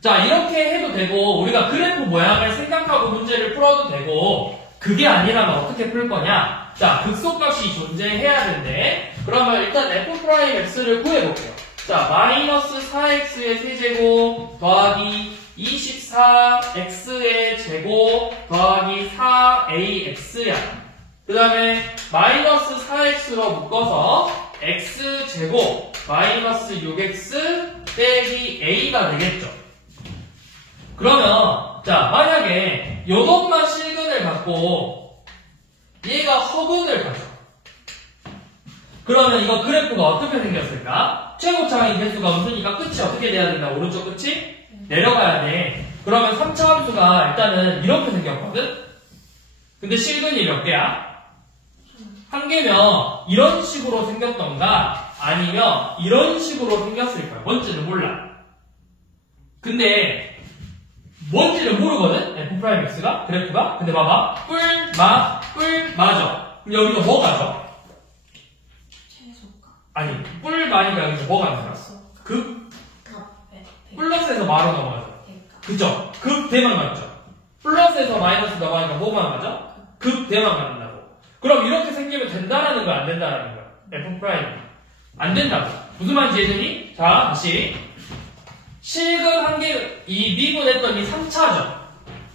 자, 이렇게 해도 되고 우리가 그래프 모양을 생각하고 문제를 풀어도 되고 그게 아니라면 어떻게 풀 거냐? 자, 극소값이 존재해야 되는데 그러면 일단 f'x를 구해볼게요. 자, 마이너스 4x의 세제곱 더하기 24x의 제곱 더하기 4ax야. 그 다음에 마이너스 4x로 묶어서 x제곱 마이너스 6x 빼기 a가 되겠죠. 그러면 자, 만약에 요것만 실근을 갖고 얘가 허근을 가져. 그러면 이거 그래프가 어떻게 생겼을까? 최고차의 개수가 없으니까 끝이 어떻게 돼야 된다? 오른쪽 끝이 내려가야 돼. 그러면 3차 함수가 일단은 이렇게 생겼거든? 근데 실근이 몇 개야? 한 개면 이런 식으로 생겼던가 아니면 이런 식으로 생겼을 거야. 뭔지는 몰라. 근데 뭔지를 모르거든? f'x가? 그래프가? 근데 봐봐. 뿔, 여기서 뭐 가죠? 최소값. 아니, 뿔마니까 여기서 뭐가 나요? 극, 플러스에서 마로 넘어가죠. 그죠? 극대만 가죠. 플러스에서 마이너스 넘어가니까 뭐만 가죠? 극대만 간다고. 그럼 이렇게 생기면 된다라는 거야? 안 된다라는 거야? f'. 안 된다고. 무슨 말인지 이해되니? 자, 다시. 실근 한 개, 이 미분했더니 3차죠.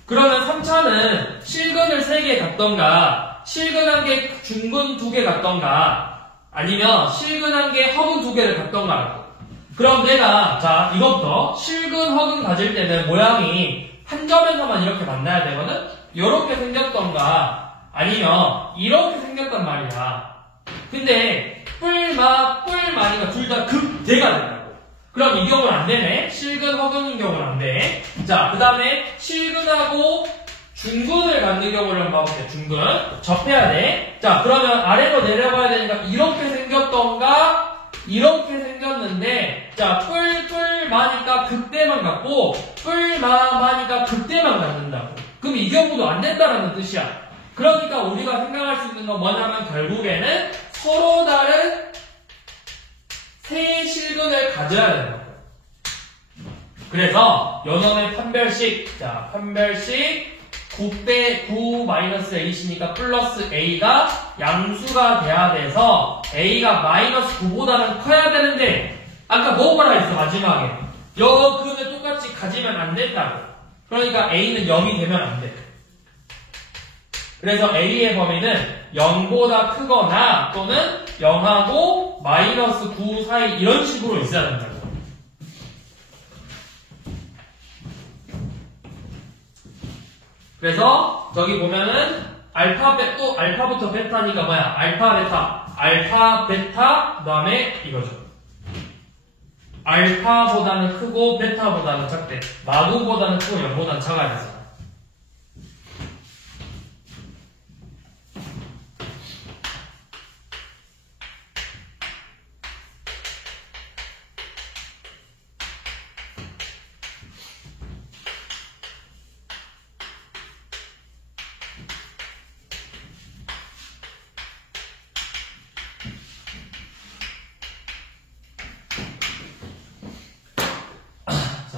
그러면 3차는 실근을 3개 갖던가, 실근 한 개, 중근 2개 갖던가, 아니면 실근 한 개, 허근 2개를 갖던가 하고. 그럼 내가, 자, 이것부터 실근, 허근 가질 때는 모양이 한 점에서만 이렇게 만나야 되거든? 요렇게 생겼던가, 아니면 이렇게 생겼단 말이야. 근데, 뿔마니까 둘 다 극대가 된다고. 그럼 이 경우는 안 되네. 실근, 허근인 경우는 안 돼. 자, 그 다음에 실근하고 중근을 갖는 경우를 한번 봐볼게요. 중근. 접해야 돼. 자, 그러면 아래로 내려가야 되니까 이렇게 생겼던가, 이렇게 생겼는데, 자, 뿔마니까 극대만 갖고, 뿔마니까 극대만 갖는다고. 그럼 이 경우도 안 된다라는 뜻이야. 그러니까 우리가 생각할 수 있는 건 뭐냐면 결국에는 서로 다른 세 실근을 가져야 된다. 그래서 요놈의 판별식, 자, 판별식 9-A시니까 플러스 A가 양수가 돼야 돼서 A가 마이너스 9보다는 커야 되는데 아까 뭐라 했어 마지막에 요 근을 똑같이 가지면 안 된다고. 그러니까 A는 0이 되면 안 돼. 그래서 A의 범위는 0보다 크거나 또는 0하고 마이너스 9 사이 이런 식으로 있어야 된다고. 그래서 저기 보면은 또 알파부터 베타니까 뭐야? 알파, 베타, 그 다음에 이거죠. 알파보다는 크고 베타보다는 작대. 마구보다는 크고 0보다는 작아야 되잖아.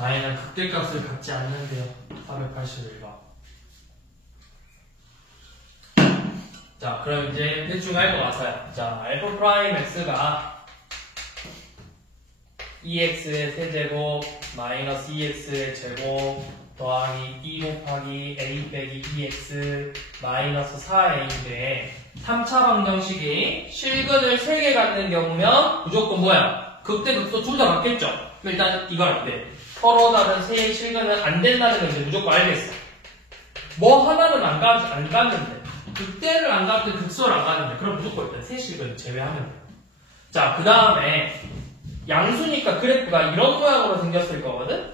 아이는 극대값을 갖지 않는데요. 481번. 자, 그럼 이제 대충 알 것 같아요. 자, f'x가 2x의 세제곱 마이너스 2x의 제곱 더하기 b 곱하기 a 빼기 2x 마이너스 4a인데 3차 방정식이 실근을 3개 갖는 경우면 무조건 뭐야? 극대 극소 둘 다 갖겠죠? 그럼 일단 이걸 안 돼. 서로 다른 세 실근은 안 된다는 걸 이제 무조건 알겠어. 뭐 하나는 안 갔는데 극대를 안 갔는데 극소를 안 갔는데 그럼 무조건 일단 세 실근을 제외하면 돼요. 자, 그 다음에 양수니까 그래프가 이런 모양으로 생겼을 거거든?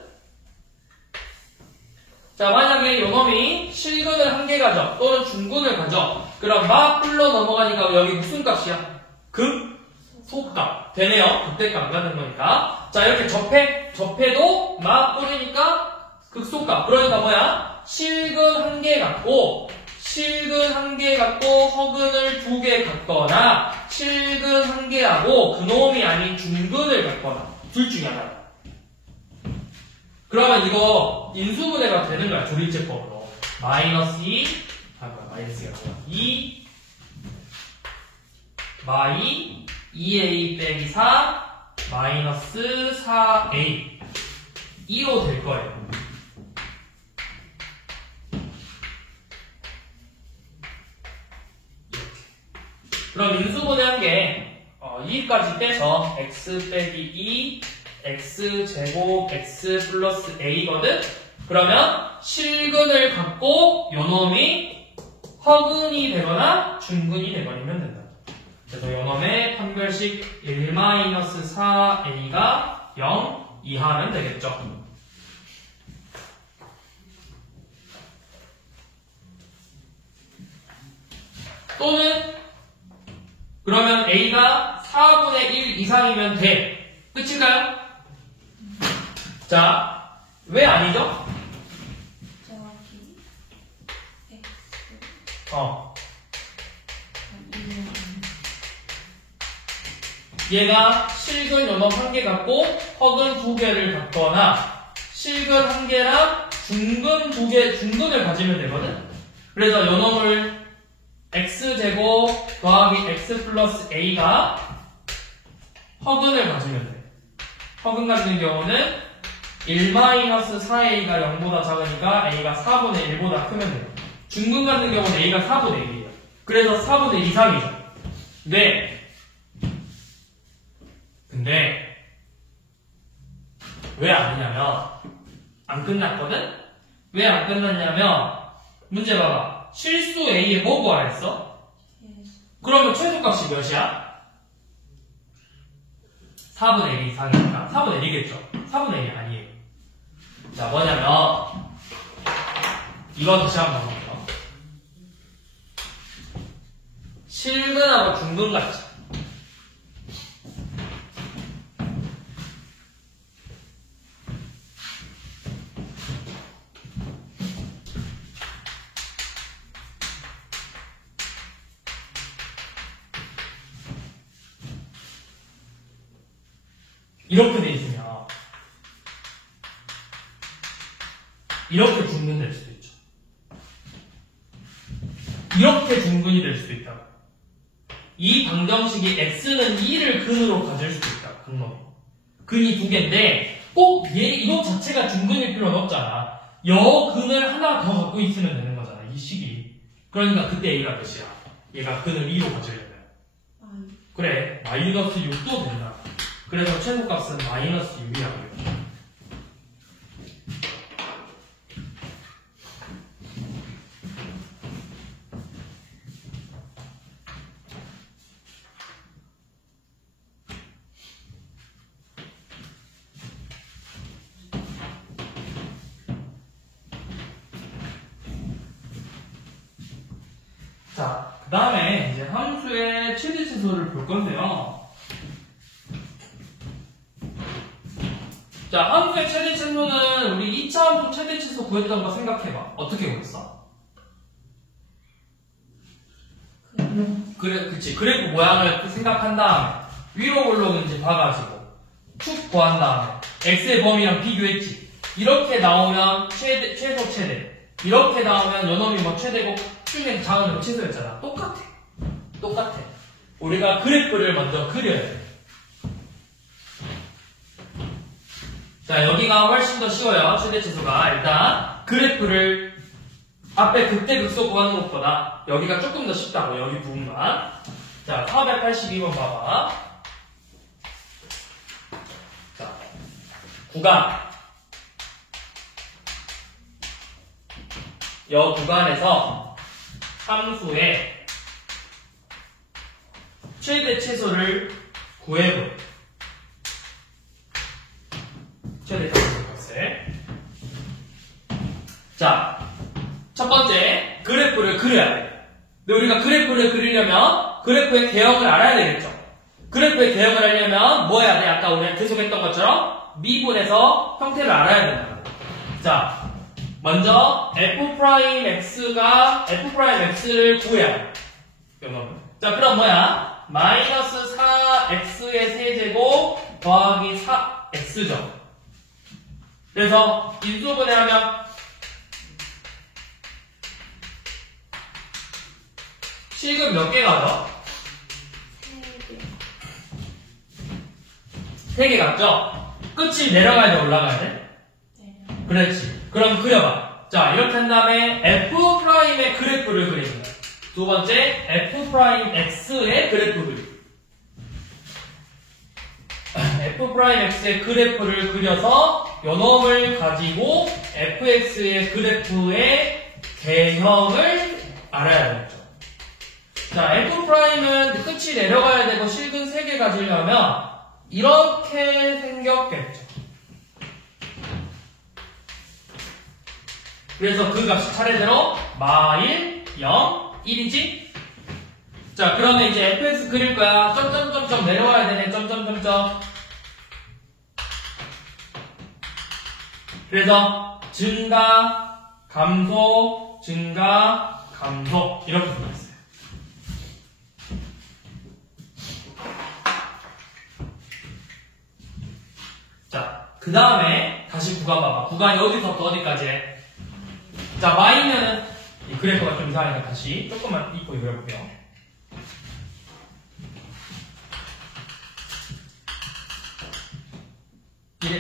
자, 만약에 요놈이 실근을 한 개 가져 또는 중근을 가져 그럼 막 흘러 넘어가니까 여기 무슨 값이야? 극소값 되네요. 극대값 가는 거니까. 자, 이렇게 접해도 막 뿌리니까 극소값. 그러니까 뭐야? 실근 한 개 갖고 허근을 2개 갖거나 실근 한 개하고 그놈이 아닌 중근을 갖거나 둘 중에 하나야. 그러면 이거 인수분해가 되는 거야. 조립제법으로. 마이너스 2 마이너스가 뭐야? 2 마이 2a 빼기 4 마이너스 4a 2로 될 거예요. 그럼 인수분해한 게 2까지 빼서 x 빼기 2 x제곱 x 플러스 a거든? 그러면 실근을 갖고 요놈이 허근이 되거나 중근이 되버리면 된다. 그래서 요놈의 판별식 1-4a가 0 이하면 되겠죠. 또는 그러면 a가 4분의 1 이상이면 돼. 끝인가요? 자, 왜 아니죠? 저기 X 얘가 실근 요놈 1개 갖고 허근 2개를 갖거나 실근 1개랑 중근 2개, 중근을 가지면 되거든? 그래서 요놈을 x제곱 더하기 x 플러스 a가 허근을 가지면 돼. 허근 같은 경우는 1-4a가 0보다 작으니까 a가 4분의 1보다 크면 돼요. 중근 같은 경우는 a가 4분의 1이에요. 그래서 4분의 1 이상이죠. 근데 왜 아니냐면 안 끝났거든? 왜 안 끝났냐면 문제 봐봐. 실수 a에 뭐 구하라 했어? 그러면 최소값이 몇이야? 4분의 1 이상이니까 4분의 1이겠죠? 4분의 1이 아니에요. 자, 뭐냐면 이거 다시 한번 볼게요. 실근하고 중근 같지? 이렇게 돼 있으면 이렇게 중근 될 수도 있죠. 이렇게 중근이 될 수도 있다. 이 방정식이 x는 2를 근으로 가질 수도 있다. 근놈이. 근이 2개인데 꼭 이거 자체가 중근일 필요는 없잖아. 여 근을 하나 더 갖고 있으면 되는 거잖아. 이 식이. 그러니까 그때 a가 몇이야? 얘가 근을 2로 가지려면. 그래. 마이너스 6도 된다. 그래서 최소값은 마이너스 6이라고요. 자, 그 다음에 이제 함수의 최대치수를 볼 건데요. 자, 함수의 최대치수는 우리 2차 함수 최대치수 구했던 거 생각해봐. 어떻게 구했어? 그치. 그래프 모양을 생각한 다음에 위로 올라오는지 봐가지고 축 구한 다음에 x의 범위랑 비교했지. 이렇게 나오면 최소 최대. 이렇게 나오면 요놈이 뭐 최대고 중에 작은 놈이 최소였잖아. 똑같아. 우리가 그래프를 먼저 그려야 돼. 자, 여기가 훨씬 더 쉬워요. 최대치수가. 일단 그래프를 앞에 극대극소 구하는 것보다 여기가 조금 더 쉽다고. 여기 부분만. 자, 482번 봐봐. 자, 구간. 여 구간에서 함수의 최대치수를 구해볼. 최대치수 값을. 자, 첫 번째, 그래프를 그려야 돼. 근데 우리가 그래프를 그리려면 그래프의 개형을 알아야 되겠죠. 그래프의 개형을 하려면 뭐 해야 돼? 아까 우리가 계속 했던 것처럼 미분에서 형태를 알아야 된다고. 자, 먼저 f'x를 구해야 돼. 자, 그럼 뭐야? 마이너스 4x의 세제곱 더하기 4x죠. 그래서 인수분해하면 식은 몇 개 가죠? 3개 갔죠? 끝이 내려가야 돼, 올라가야 돼? 그렇지. 그럼 그려봐. 자, 이렇게 한 다음에 f'의 그래프를 그리는 거야. 두 번째, f'x의 그래프 그리기. f'x의 그래프를 그려서 요놈을 가지고 fx의 그래프의 개형을 알아야 되겠죠. 자, f'은 끝이 내려가야 되고 실근 3개 가지려면 이렇게 생겼겠죠. 그래서 그 값이 차례대로 마1, 0, 1이지? 자, 그러면 이제 fx 그릴 거야. 점점점점 내려와야 되네. 점점점점. 그래서 증가, 감소, 증가, 감소 이렇게 생겼어요. 자, 그 다음에 다시 구간 봐봐. 구간이 어디서부터 어디까지 해? 자, 마이너는 이 그래프가 좀 이상하니까 다시 조금만 입고 그려볼게요.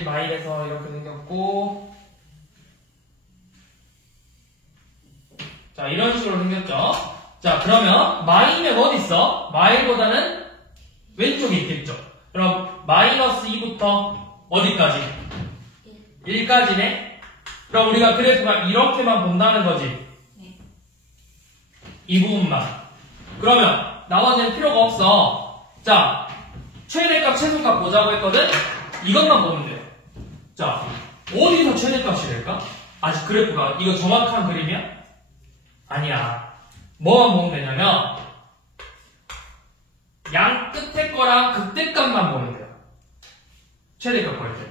마일에서 이렇게 생겼고, 자, 이런 식으로 생겼죠. 자, 그러면 마이는 어디 있어? 마일보다는 왼쪽에 있겠죠. 그럼 마이너스 2부터 어디까지? 1까지네? 그럼 우리가 그래프가 이렇게만 본다는 거지? 이 부분만. 그러면 나머지는 필요가 없어. 자, 최대값, 최소값 보자고 했거든? 이것만 보면 돼요. 자, 어디서 최대값이 될까? 아직 그래프가 이거 정확한 그림이야? 아니야. 뭐만 보면 되냐면 양 끝에 거랑 극대값만 보면 돼요. 최대값 볼 때.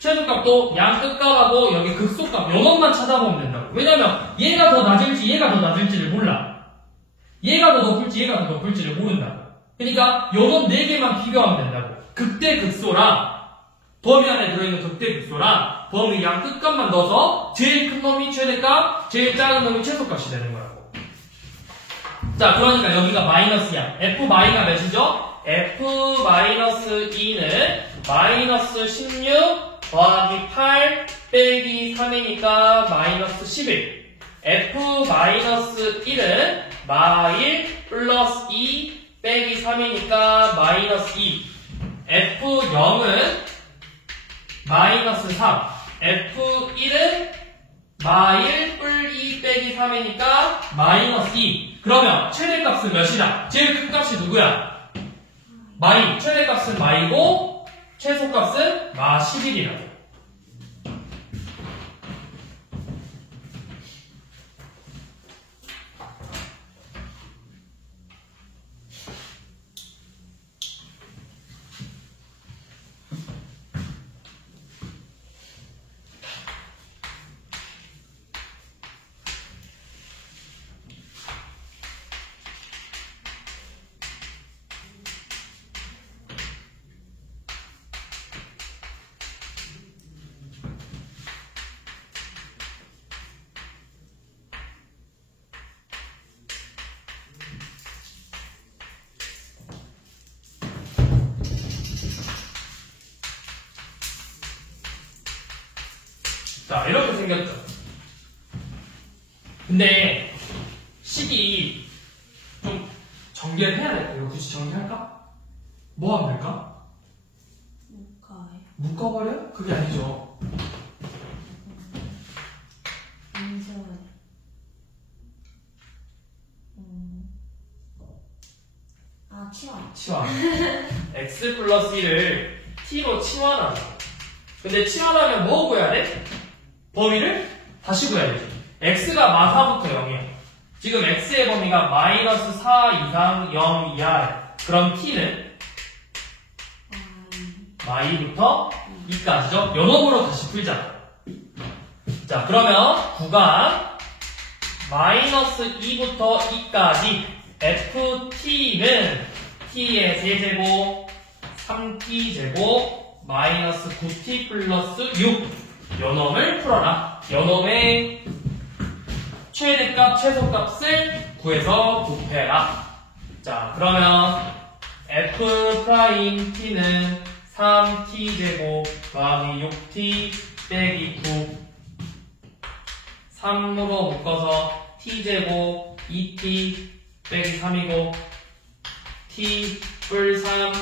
최소값도 양 끝값하고 여기 극소값 요것만 찾아보면 된다고. 왜냐면 얘가 더 낮을지 얘가 더 낮을지를 몰라. 얘가 더 높을지 얘가 더 높을지를 모른다고. 그러니까 요것 4개만 비교하면 된다고. 극대 극소랑 범위 안에 들어있는 극대 극소랑 범위 양 끝값만 넣어서 제일 큰 놈이 최대값, 제일 작은 놈이 최소값이 되는 거라고. 자, 그러니까 여기가 마이너스야. f 마이가 몇이죠? f-2는 마이너스 16 더하기 8 빼기 3이니까 마이너스 11. f-1은 마1 플러스 2 빼기 3이니까 마이너스 2. f0은 마이너스 3. f1은 마1 뿔 2 빼기 3이니까 마이너스 2. 그러면 최대값은 몇이냐? 제일 큰 값이 누구야? 마이. 최대값은 마이고 최소값은 마 11이라고. 자, 이렇게 생겼죠. 근데 식이 좀 전개를 해야 될까? 이거 굳이 전개할까? 뭐 하면 될까? 묶어버려? 그게 아니죠. 치환. x 플러스 1을 t로 치환하자. 근데 치환하면 뭐 구해야 돼? 범위를 다시 구해야 되지. x가 마사부터 0이야. 지금 x의 범위가 마이너스 4 이상 0 이하. 그럼 t는 마이부터 2까지죠. 연업으로 다시 풀자. 자, 그러면 구간 마이너스 2부터 2까지 ft는 t의 세제곱 3t제곱 마이너스 9t 플러스 6 연엄을 풀어라. 연엄의 최대값, 최소값을 구해서 곱해라. 자, 그러면 f't는 3t제곱 더하기 6t 빼기 9 3으로 묶어서 t제곱 2t 빼기 3이고 t 뿔 3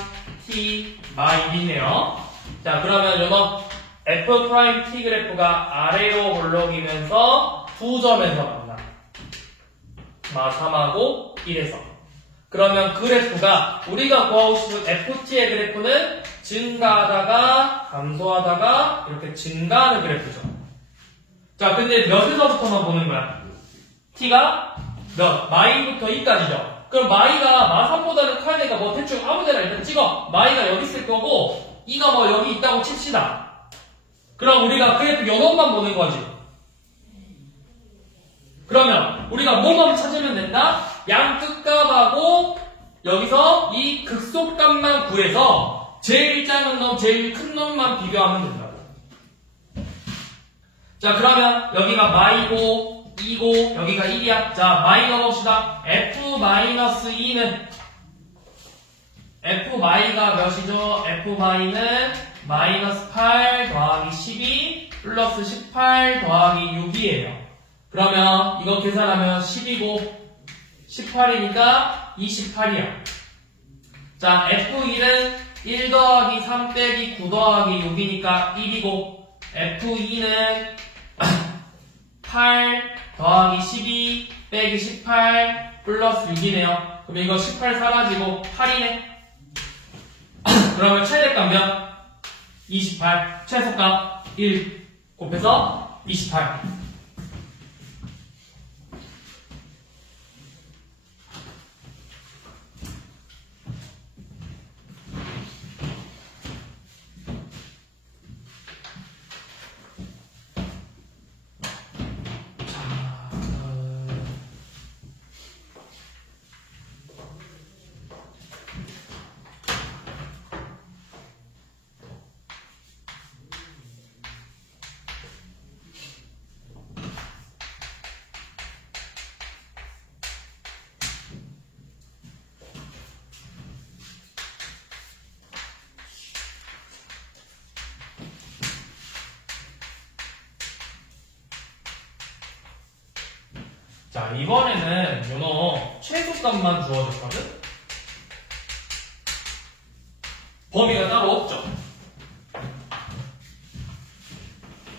t 마이이네요. 자, 그러면 연업 f't 그래프가 아래로 올라오면서 두 점에서 만나. 마 3하고 1에서. 그러면 그래프가 우리가 구하고 싶은 ft의 그래프는 증가하다가 감소하다가 이렇게 증가하는 그래프죠. 자, 근데 몇에서부터만 보는 거야? t가 몇? 마이부터 2까지죠. 그럼 마이가 마 3보다는 커야 뭐 대충 아무 데나 일단 찍어. 마이가 여기 있을 거고 2가 뭐 여기 있다고 칩시다. 그럼 우리가 그래프 연원만 보는 거지. 그러면 우리가 뭐만 찾으면 된다? 양 끝값하고 여기서 이 극소값만 구해서 제일 작은 놈, 제일 큰 놈만 비교하면 된다고. 자, 그러면 여기가 마이고 2고 여기가 1이야. 자, 마이 넣어봅시다. f-2는 f-가 몇이죠? f-는 마이너스 8 더하기 12 플러스 18 더하기 6이에요. 그러면 이거 계산하면 10이고 18이니까 28이야. 자, f1은 1 더하기 3 빼기 9 더하기 6이니까 1이고 f2는 8 더하기 12 빼기 18 플러스 6이네요. 그럼 이거 18 사라지고 8이네. 그러면 최대값 몇? 28. 최소값 1 곱해서 28. 자, 이번에는 요놈 최소값만 주어졌거든? 범위가 따로 없죠.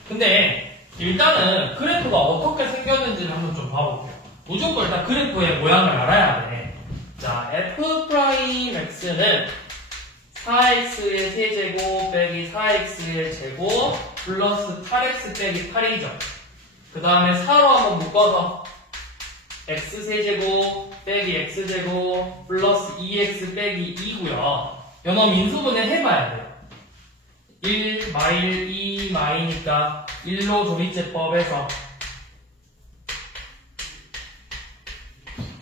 근데 일단은 그래프가 어떻게 생겼는지를 한번 좀 봐볼게요. 무조건 일단 그래프의 모양을 알아야 돼. 자, f'x는 4x의 세제곱 빼기 4x의 제곱 플러스 8x 빼기 8이죠. 그 다음에 4로 한번 묶어서 x세제곱 빼기 x제곱 플러스 2x 빼기 2고요. 연어 민수분해 해봐야 돼요. 1 마일 2 마이니까 1로 조리제법에서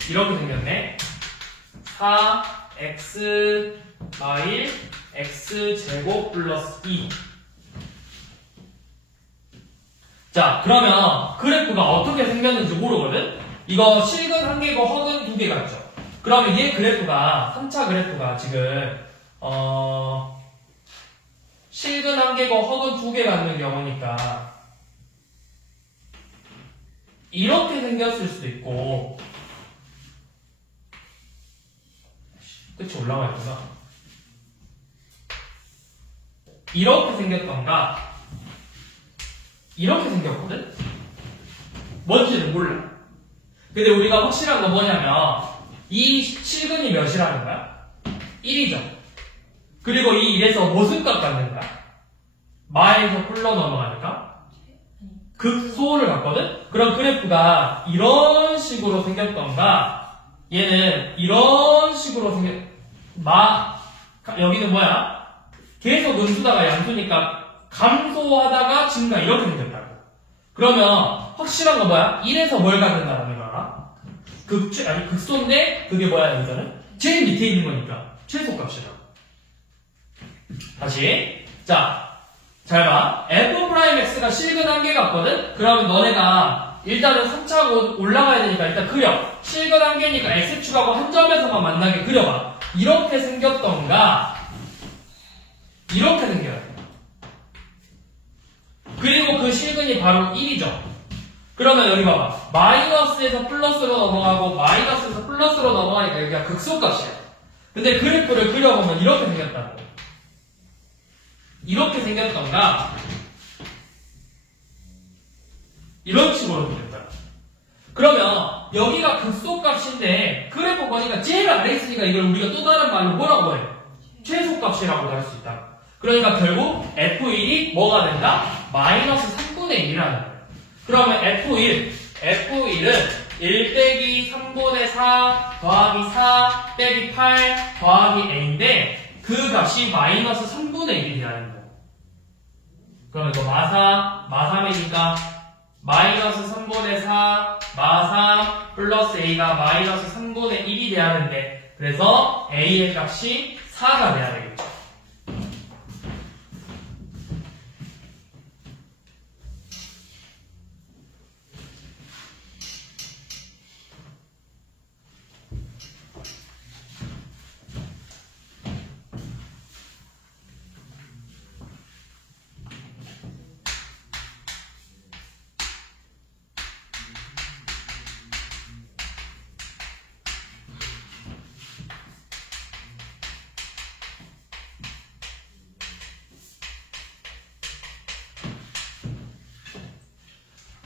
이렇게 생겼네. 4x 마일 x제곱 플러스 2. 자, 그러면 그래프가 어떻게 생겼는지 모르거든? 이거 실근 1개고 허근 2개가 있죠. 그러면 얘 그래프가 3차 그래프가 지금 실근 1개고 허근 2개가 있는 경우니까 이렇게 생겼을 수도 있고 끝이 올라가 있구나. 이렇게 생겼던가 이렇게 생겼거든? 뭔지는 몰라. 근데 우리가 확실한 건 뭐냐면 이 실근이 몇이라는 거야? 1이죠. 그리고 이 1에서 무슨 값 갖는 거야? 마에서 풀러 넘어가니까? 극소를 갖거든? 그럼 그래프가 이런 식으로 생겼던가, 얘는 이런 식으로 여기는 뭐야? 계속 음수다가 양수니까 감소하다가 증가 이렇게 생겼다고. 그러면 확실한 거 뭐야? 1에서 뭘 갖는다라는 거야? 극소인데 그게 뭐야 여기서는? 제일 밑에 있는 거니까 최소값이라고. 다시 자, 잘 봐. f'x가 실근 한계 같거든? 그러면 너네가 일단은 3차고 올라가야 되니까 일단 그려. 실근 한계니까 x축하고 한 점에서만 만나게 그려봐. 이렇게 생겼던가 이렇게 생겨야 돼. 그리고 그 실근이 바로 1이죠. 그러면 여기 봐봐. 마이너스에서 플러스로 넘어가고 마이너스에서 플러스로 넘어가니까 여기가 극소값이야. 근데 그래프를 그려보면 이렇게 생겼다고. 이렇게 생겼던가 이런 식으로 생겼다. 그러면 여기가 극소값인데 그래프 보니까 제일 아래에 있으니까 이걸 우리가 또 다른 말로 뭐라고 해? 최소값이라고도 할 수 있다. 그러니까 결국 F1이 뭐가 된다? 마이너스 3분의 1이라는 거예요. 그러면 F1은 1 빼기 3분의 4 더하기 4 빼기 8 더하기 A인데 그 값이 마이너스 3분의 1이라는 거예요. 그럼 이거 마3이니까 마이너스 3분의 4 마3 플러스 A가 마이너스 3분의 1이 돼야 하는데 그래서 A의 값이 4가 돼야 되겠죠.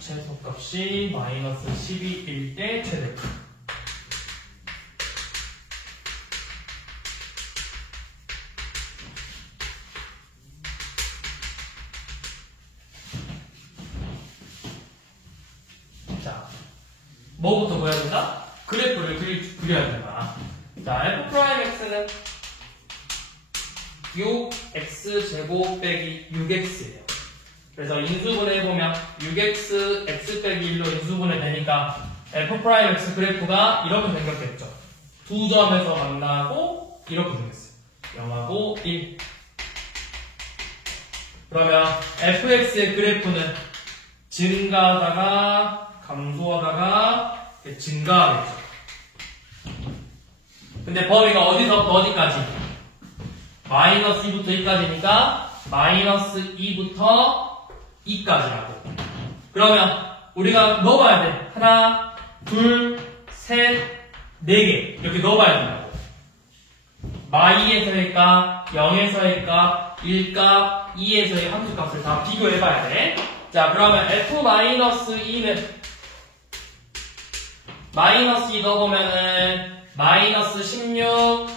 최소값이 마이너스 12일 때 최대값. 자, 뭐부터 보여야 된다? 그래프를 그려야 된다. 자, f'x는 6x제곱 빼기 6x예요. 그래서 인수분해 해보면 6x, x 빼기 1로 인수분해 되니까 f'x 그래프가 이렇게 생겼겠죠. 두 점에서 만나고 이렇게 생겼어요. 0하고 1. 그러면 fx의 그래프는 증가하다가 감소하다가 증가하겠죠. 근데 범위가 어디서부터 어디까지? 마이너스 2부터 2까지니까 마이너스 2부터 2까지라고. 그러면 우리가 넣어봐야 돼. 하나, 둘, 셋, 네 개. 이렇게 넣어봐야 된다고. 마2에서의 값, 0에서의 값, 1값, 2에서의 함수값을 다 비교해봐야 돼. 자, 그러면 f-2는 마이너스 2 넣어보면은 마이너스 16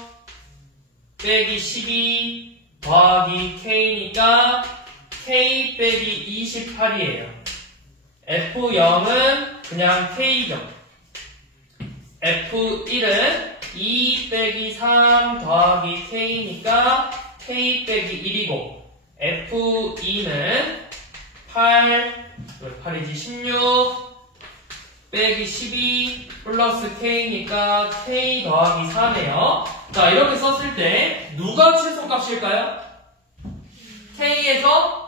빼기 12 더하기 k니까 k 빼기 28이에요. F0은 그냥 k죠. F1은 2 빼기 3 더하기 k니까 k 빼기 1이고 F2는 8이지 16 빼기 12 플러스 k니까 k 더하기 3이에요. 자, 이렇게 썼을 때 누가 최소값일까요? k에서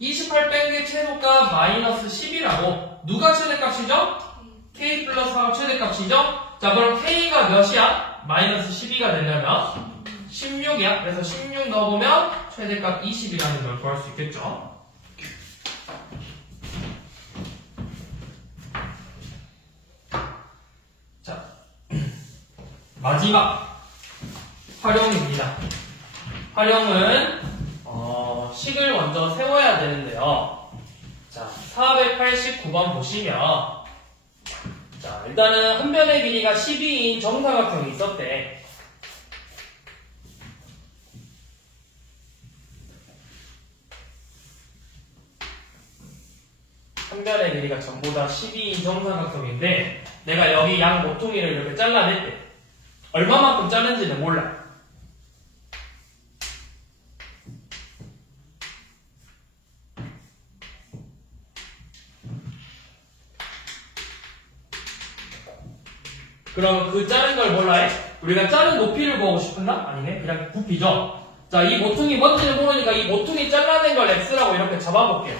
28 뺀 게 최소값 마이너스 10이라고. 누가 최대값이죠? k 플러스 4가 최대값이죠? 자, 그럼 k가 몇이야? 마이너스 12가 되려면 16이야. 그래서 16 넣어보면 최대값 20이라는 걸 구할 수 있겠죠? 자, 마지막 활용입니다. 활용은 식을 먼저 세워야 되는데요. 자, 489번 보시면 자, 일단은 한 변의 길이가 12인 정사각형이 있었대. 한 평면의 길이가 전부 다 12인 정사각형인데 내가 여기 양 모퉁이를 이렇게 잘라낼 때 얼마만큼 자른지는 몰라. 그럼 그 자른 걸 몰라 해? 우리가 자른 높이를 구하고 싶었나? 아니네. 그냥 부피죠. 자, 이 모퉁이 뭔지를 모르니까 이 모퉁이 잘라낸 걸 x라고 이렇게 잡아볼게요.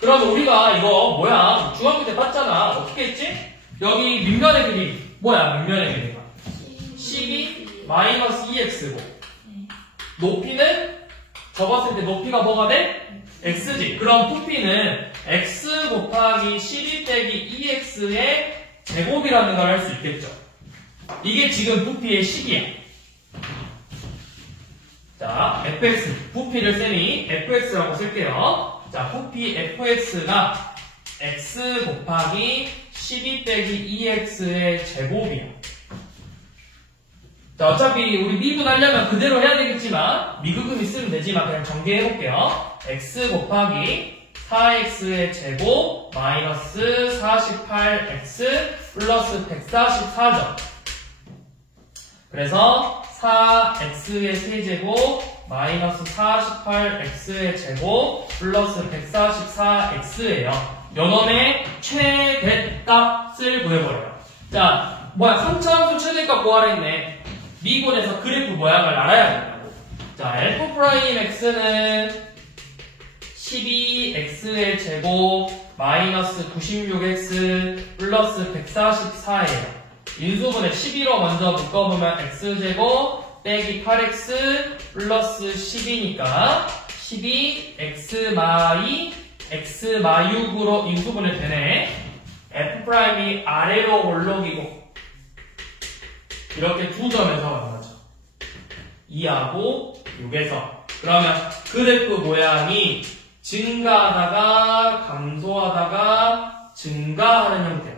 그러면 우리가 이거 뭐야? 중학교 때 봤잖아. 어떻게 했지? 여기 밑면의 길이 뭐야? 밑면의 길이가 12 마이너스 2x고 높이는 접었을 때 높이가 뭐가 돼? x지. 그럼 부피는 x 곱하기 12 빼기 2x의 제곱이라는 걸 할 수 있겠죠. 이게 지금 부피의 식이야. 자, fx, 부피를 셈이 fx라고 쓸게요. 자, 부피 fx가 x 곱하기 12 빼기 2x의 제곱이야. 자, 어차피 우리 미분하려면 그대로 해야 되겠지만 미분금 있으면 되지만 그냥 전개해볼게요. x 곱하기 4x의 제곱 마이너스 48x 플러스 144죠. 그래서 4x의 세제곱 마이너스 48x의 제곱 플러스 144x예요. 요놈의 최대값을 구해버려요. 자, 뭐야, 3차함수 최대값 구하라 했네. 미분에서 그래프 모양을 알아야 된다고. 자, f'x는 12x의 제곱 마이너스 96x 플러스 144예요. 인수분해 11로 먼저 묶어보면 x제곱 빼기 8x 플러스 10이니까 12x x 마육으로 인수분해 되네. f'이 아래로 올록이고 이렇게 두 점에서 만나죠. 2하고 6에서. 그러면 그래프 모양이 증가하다가 감소하다가 증가하는 형태예요.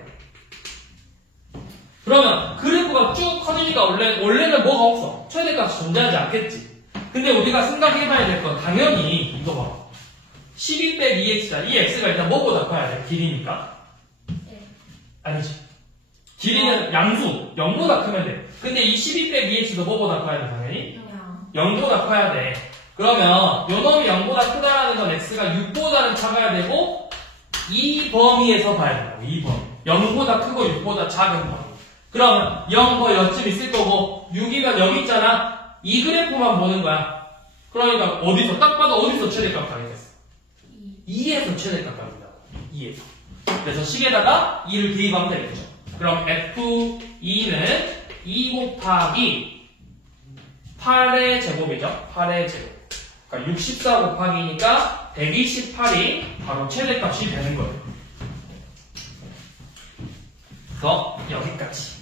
그러면 그래프가 쭉 커지니까 원래는 뭐가 없어. 최대값이 존재하지 않겠지. 근데 우리가 생각해봐야 될 건 당연히 이거 봐. 12 빼기 2x다. 이 x가 일단 뭐보다 커야 돼? 길이니까. 아니지. 길이는 양수 0보다 크면 돼. 근데 이 12 빼기 2x도 뭐보다 커야 돼? 당연히 0보다 커야 돼. 그러면 요 놈이 0보다 크다라는 건 x가 6보다는 작아야 되고 이 범위에서 봐야 된다고. 이 범위. 0보다 크고 6보다 작은 범위. 그러면 0 거의 여쯤 있을 거고 6이면 여기 있잖아. 이 그래프만 보는 거야. 그러니까 어디서 딱 봐도 어디서 최대값 가겠어? 2에서 최대값 갑니다. 2에서. 그래서 식에다가 2를 대입하면 되겠죠. 그럼 F2는 2 곱하기 8의 제곱이죠. 8의 제곱. 그러니까 64 곱하기니까 128이 바로 최대값이 되는 거예요. 그래서 여기까지.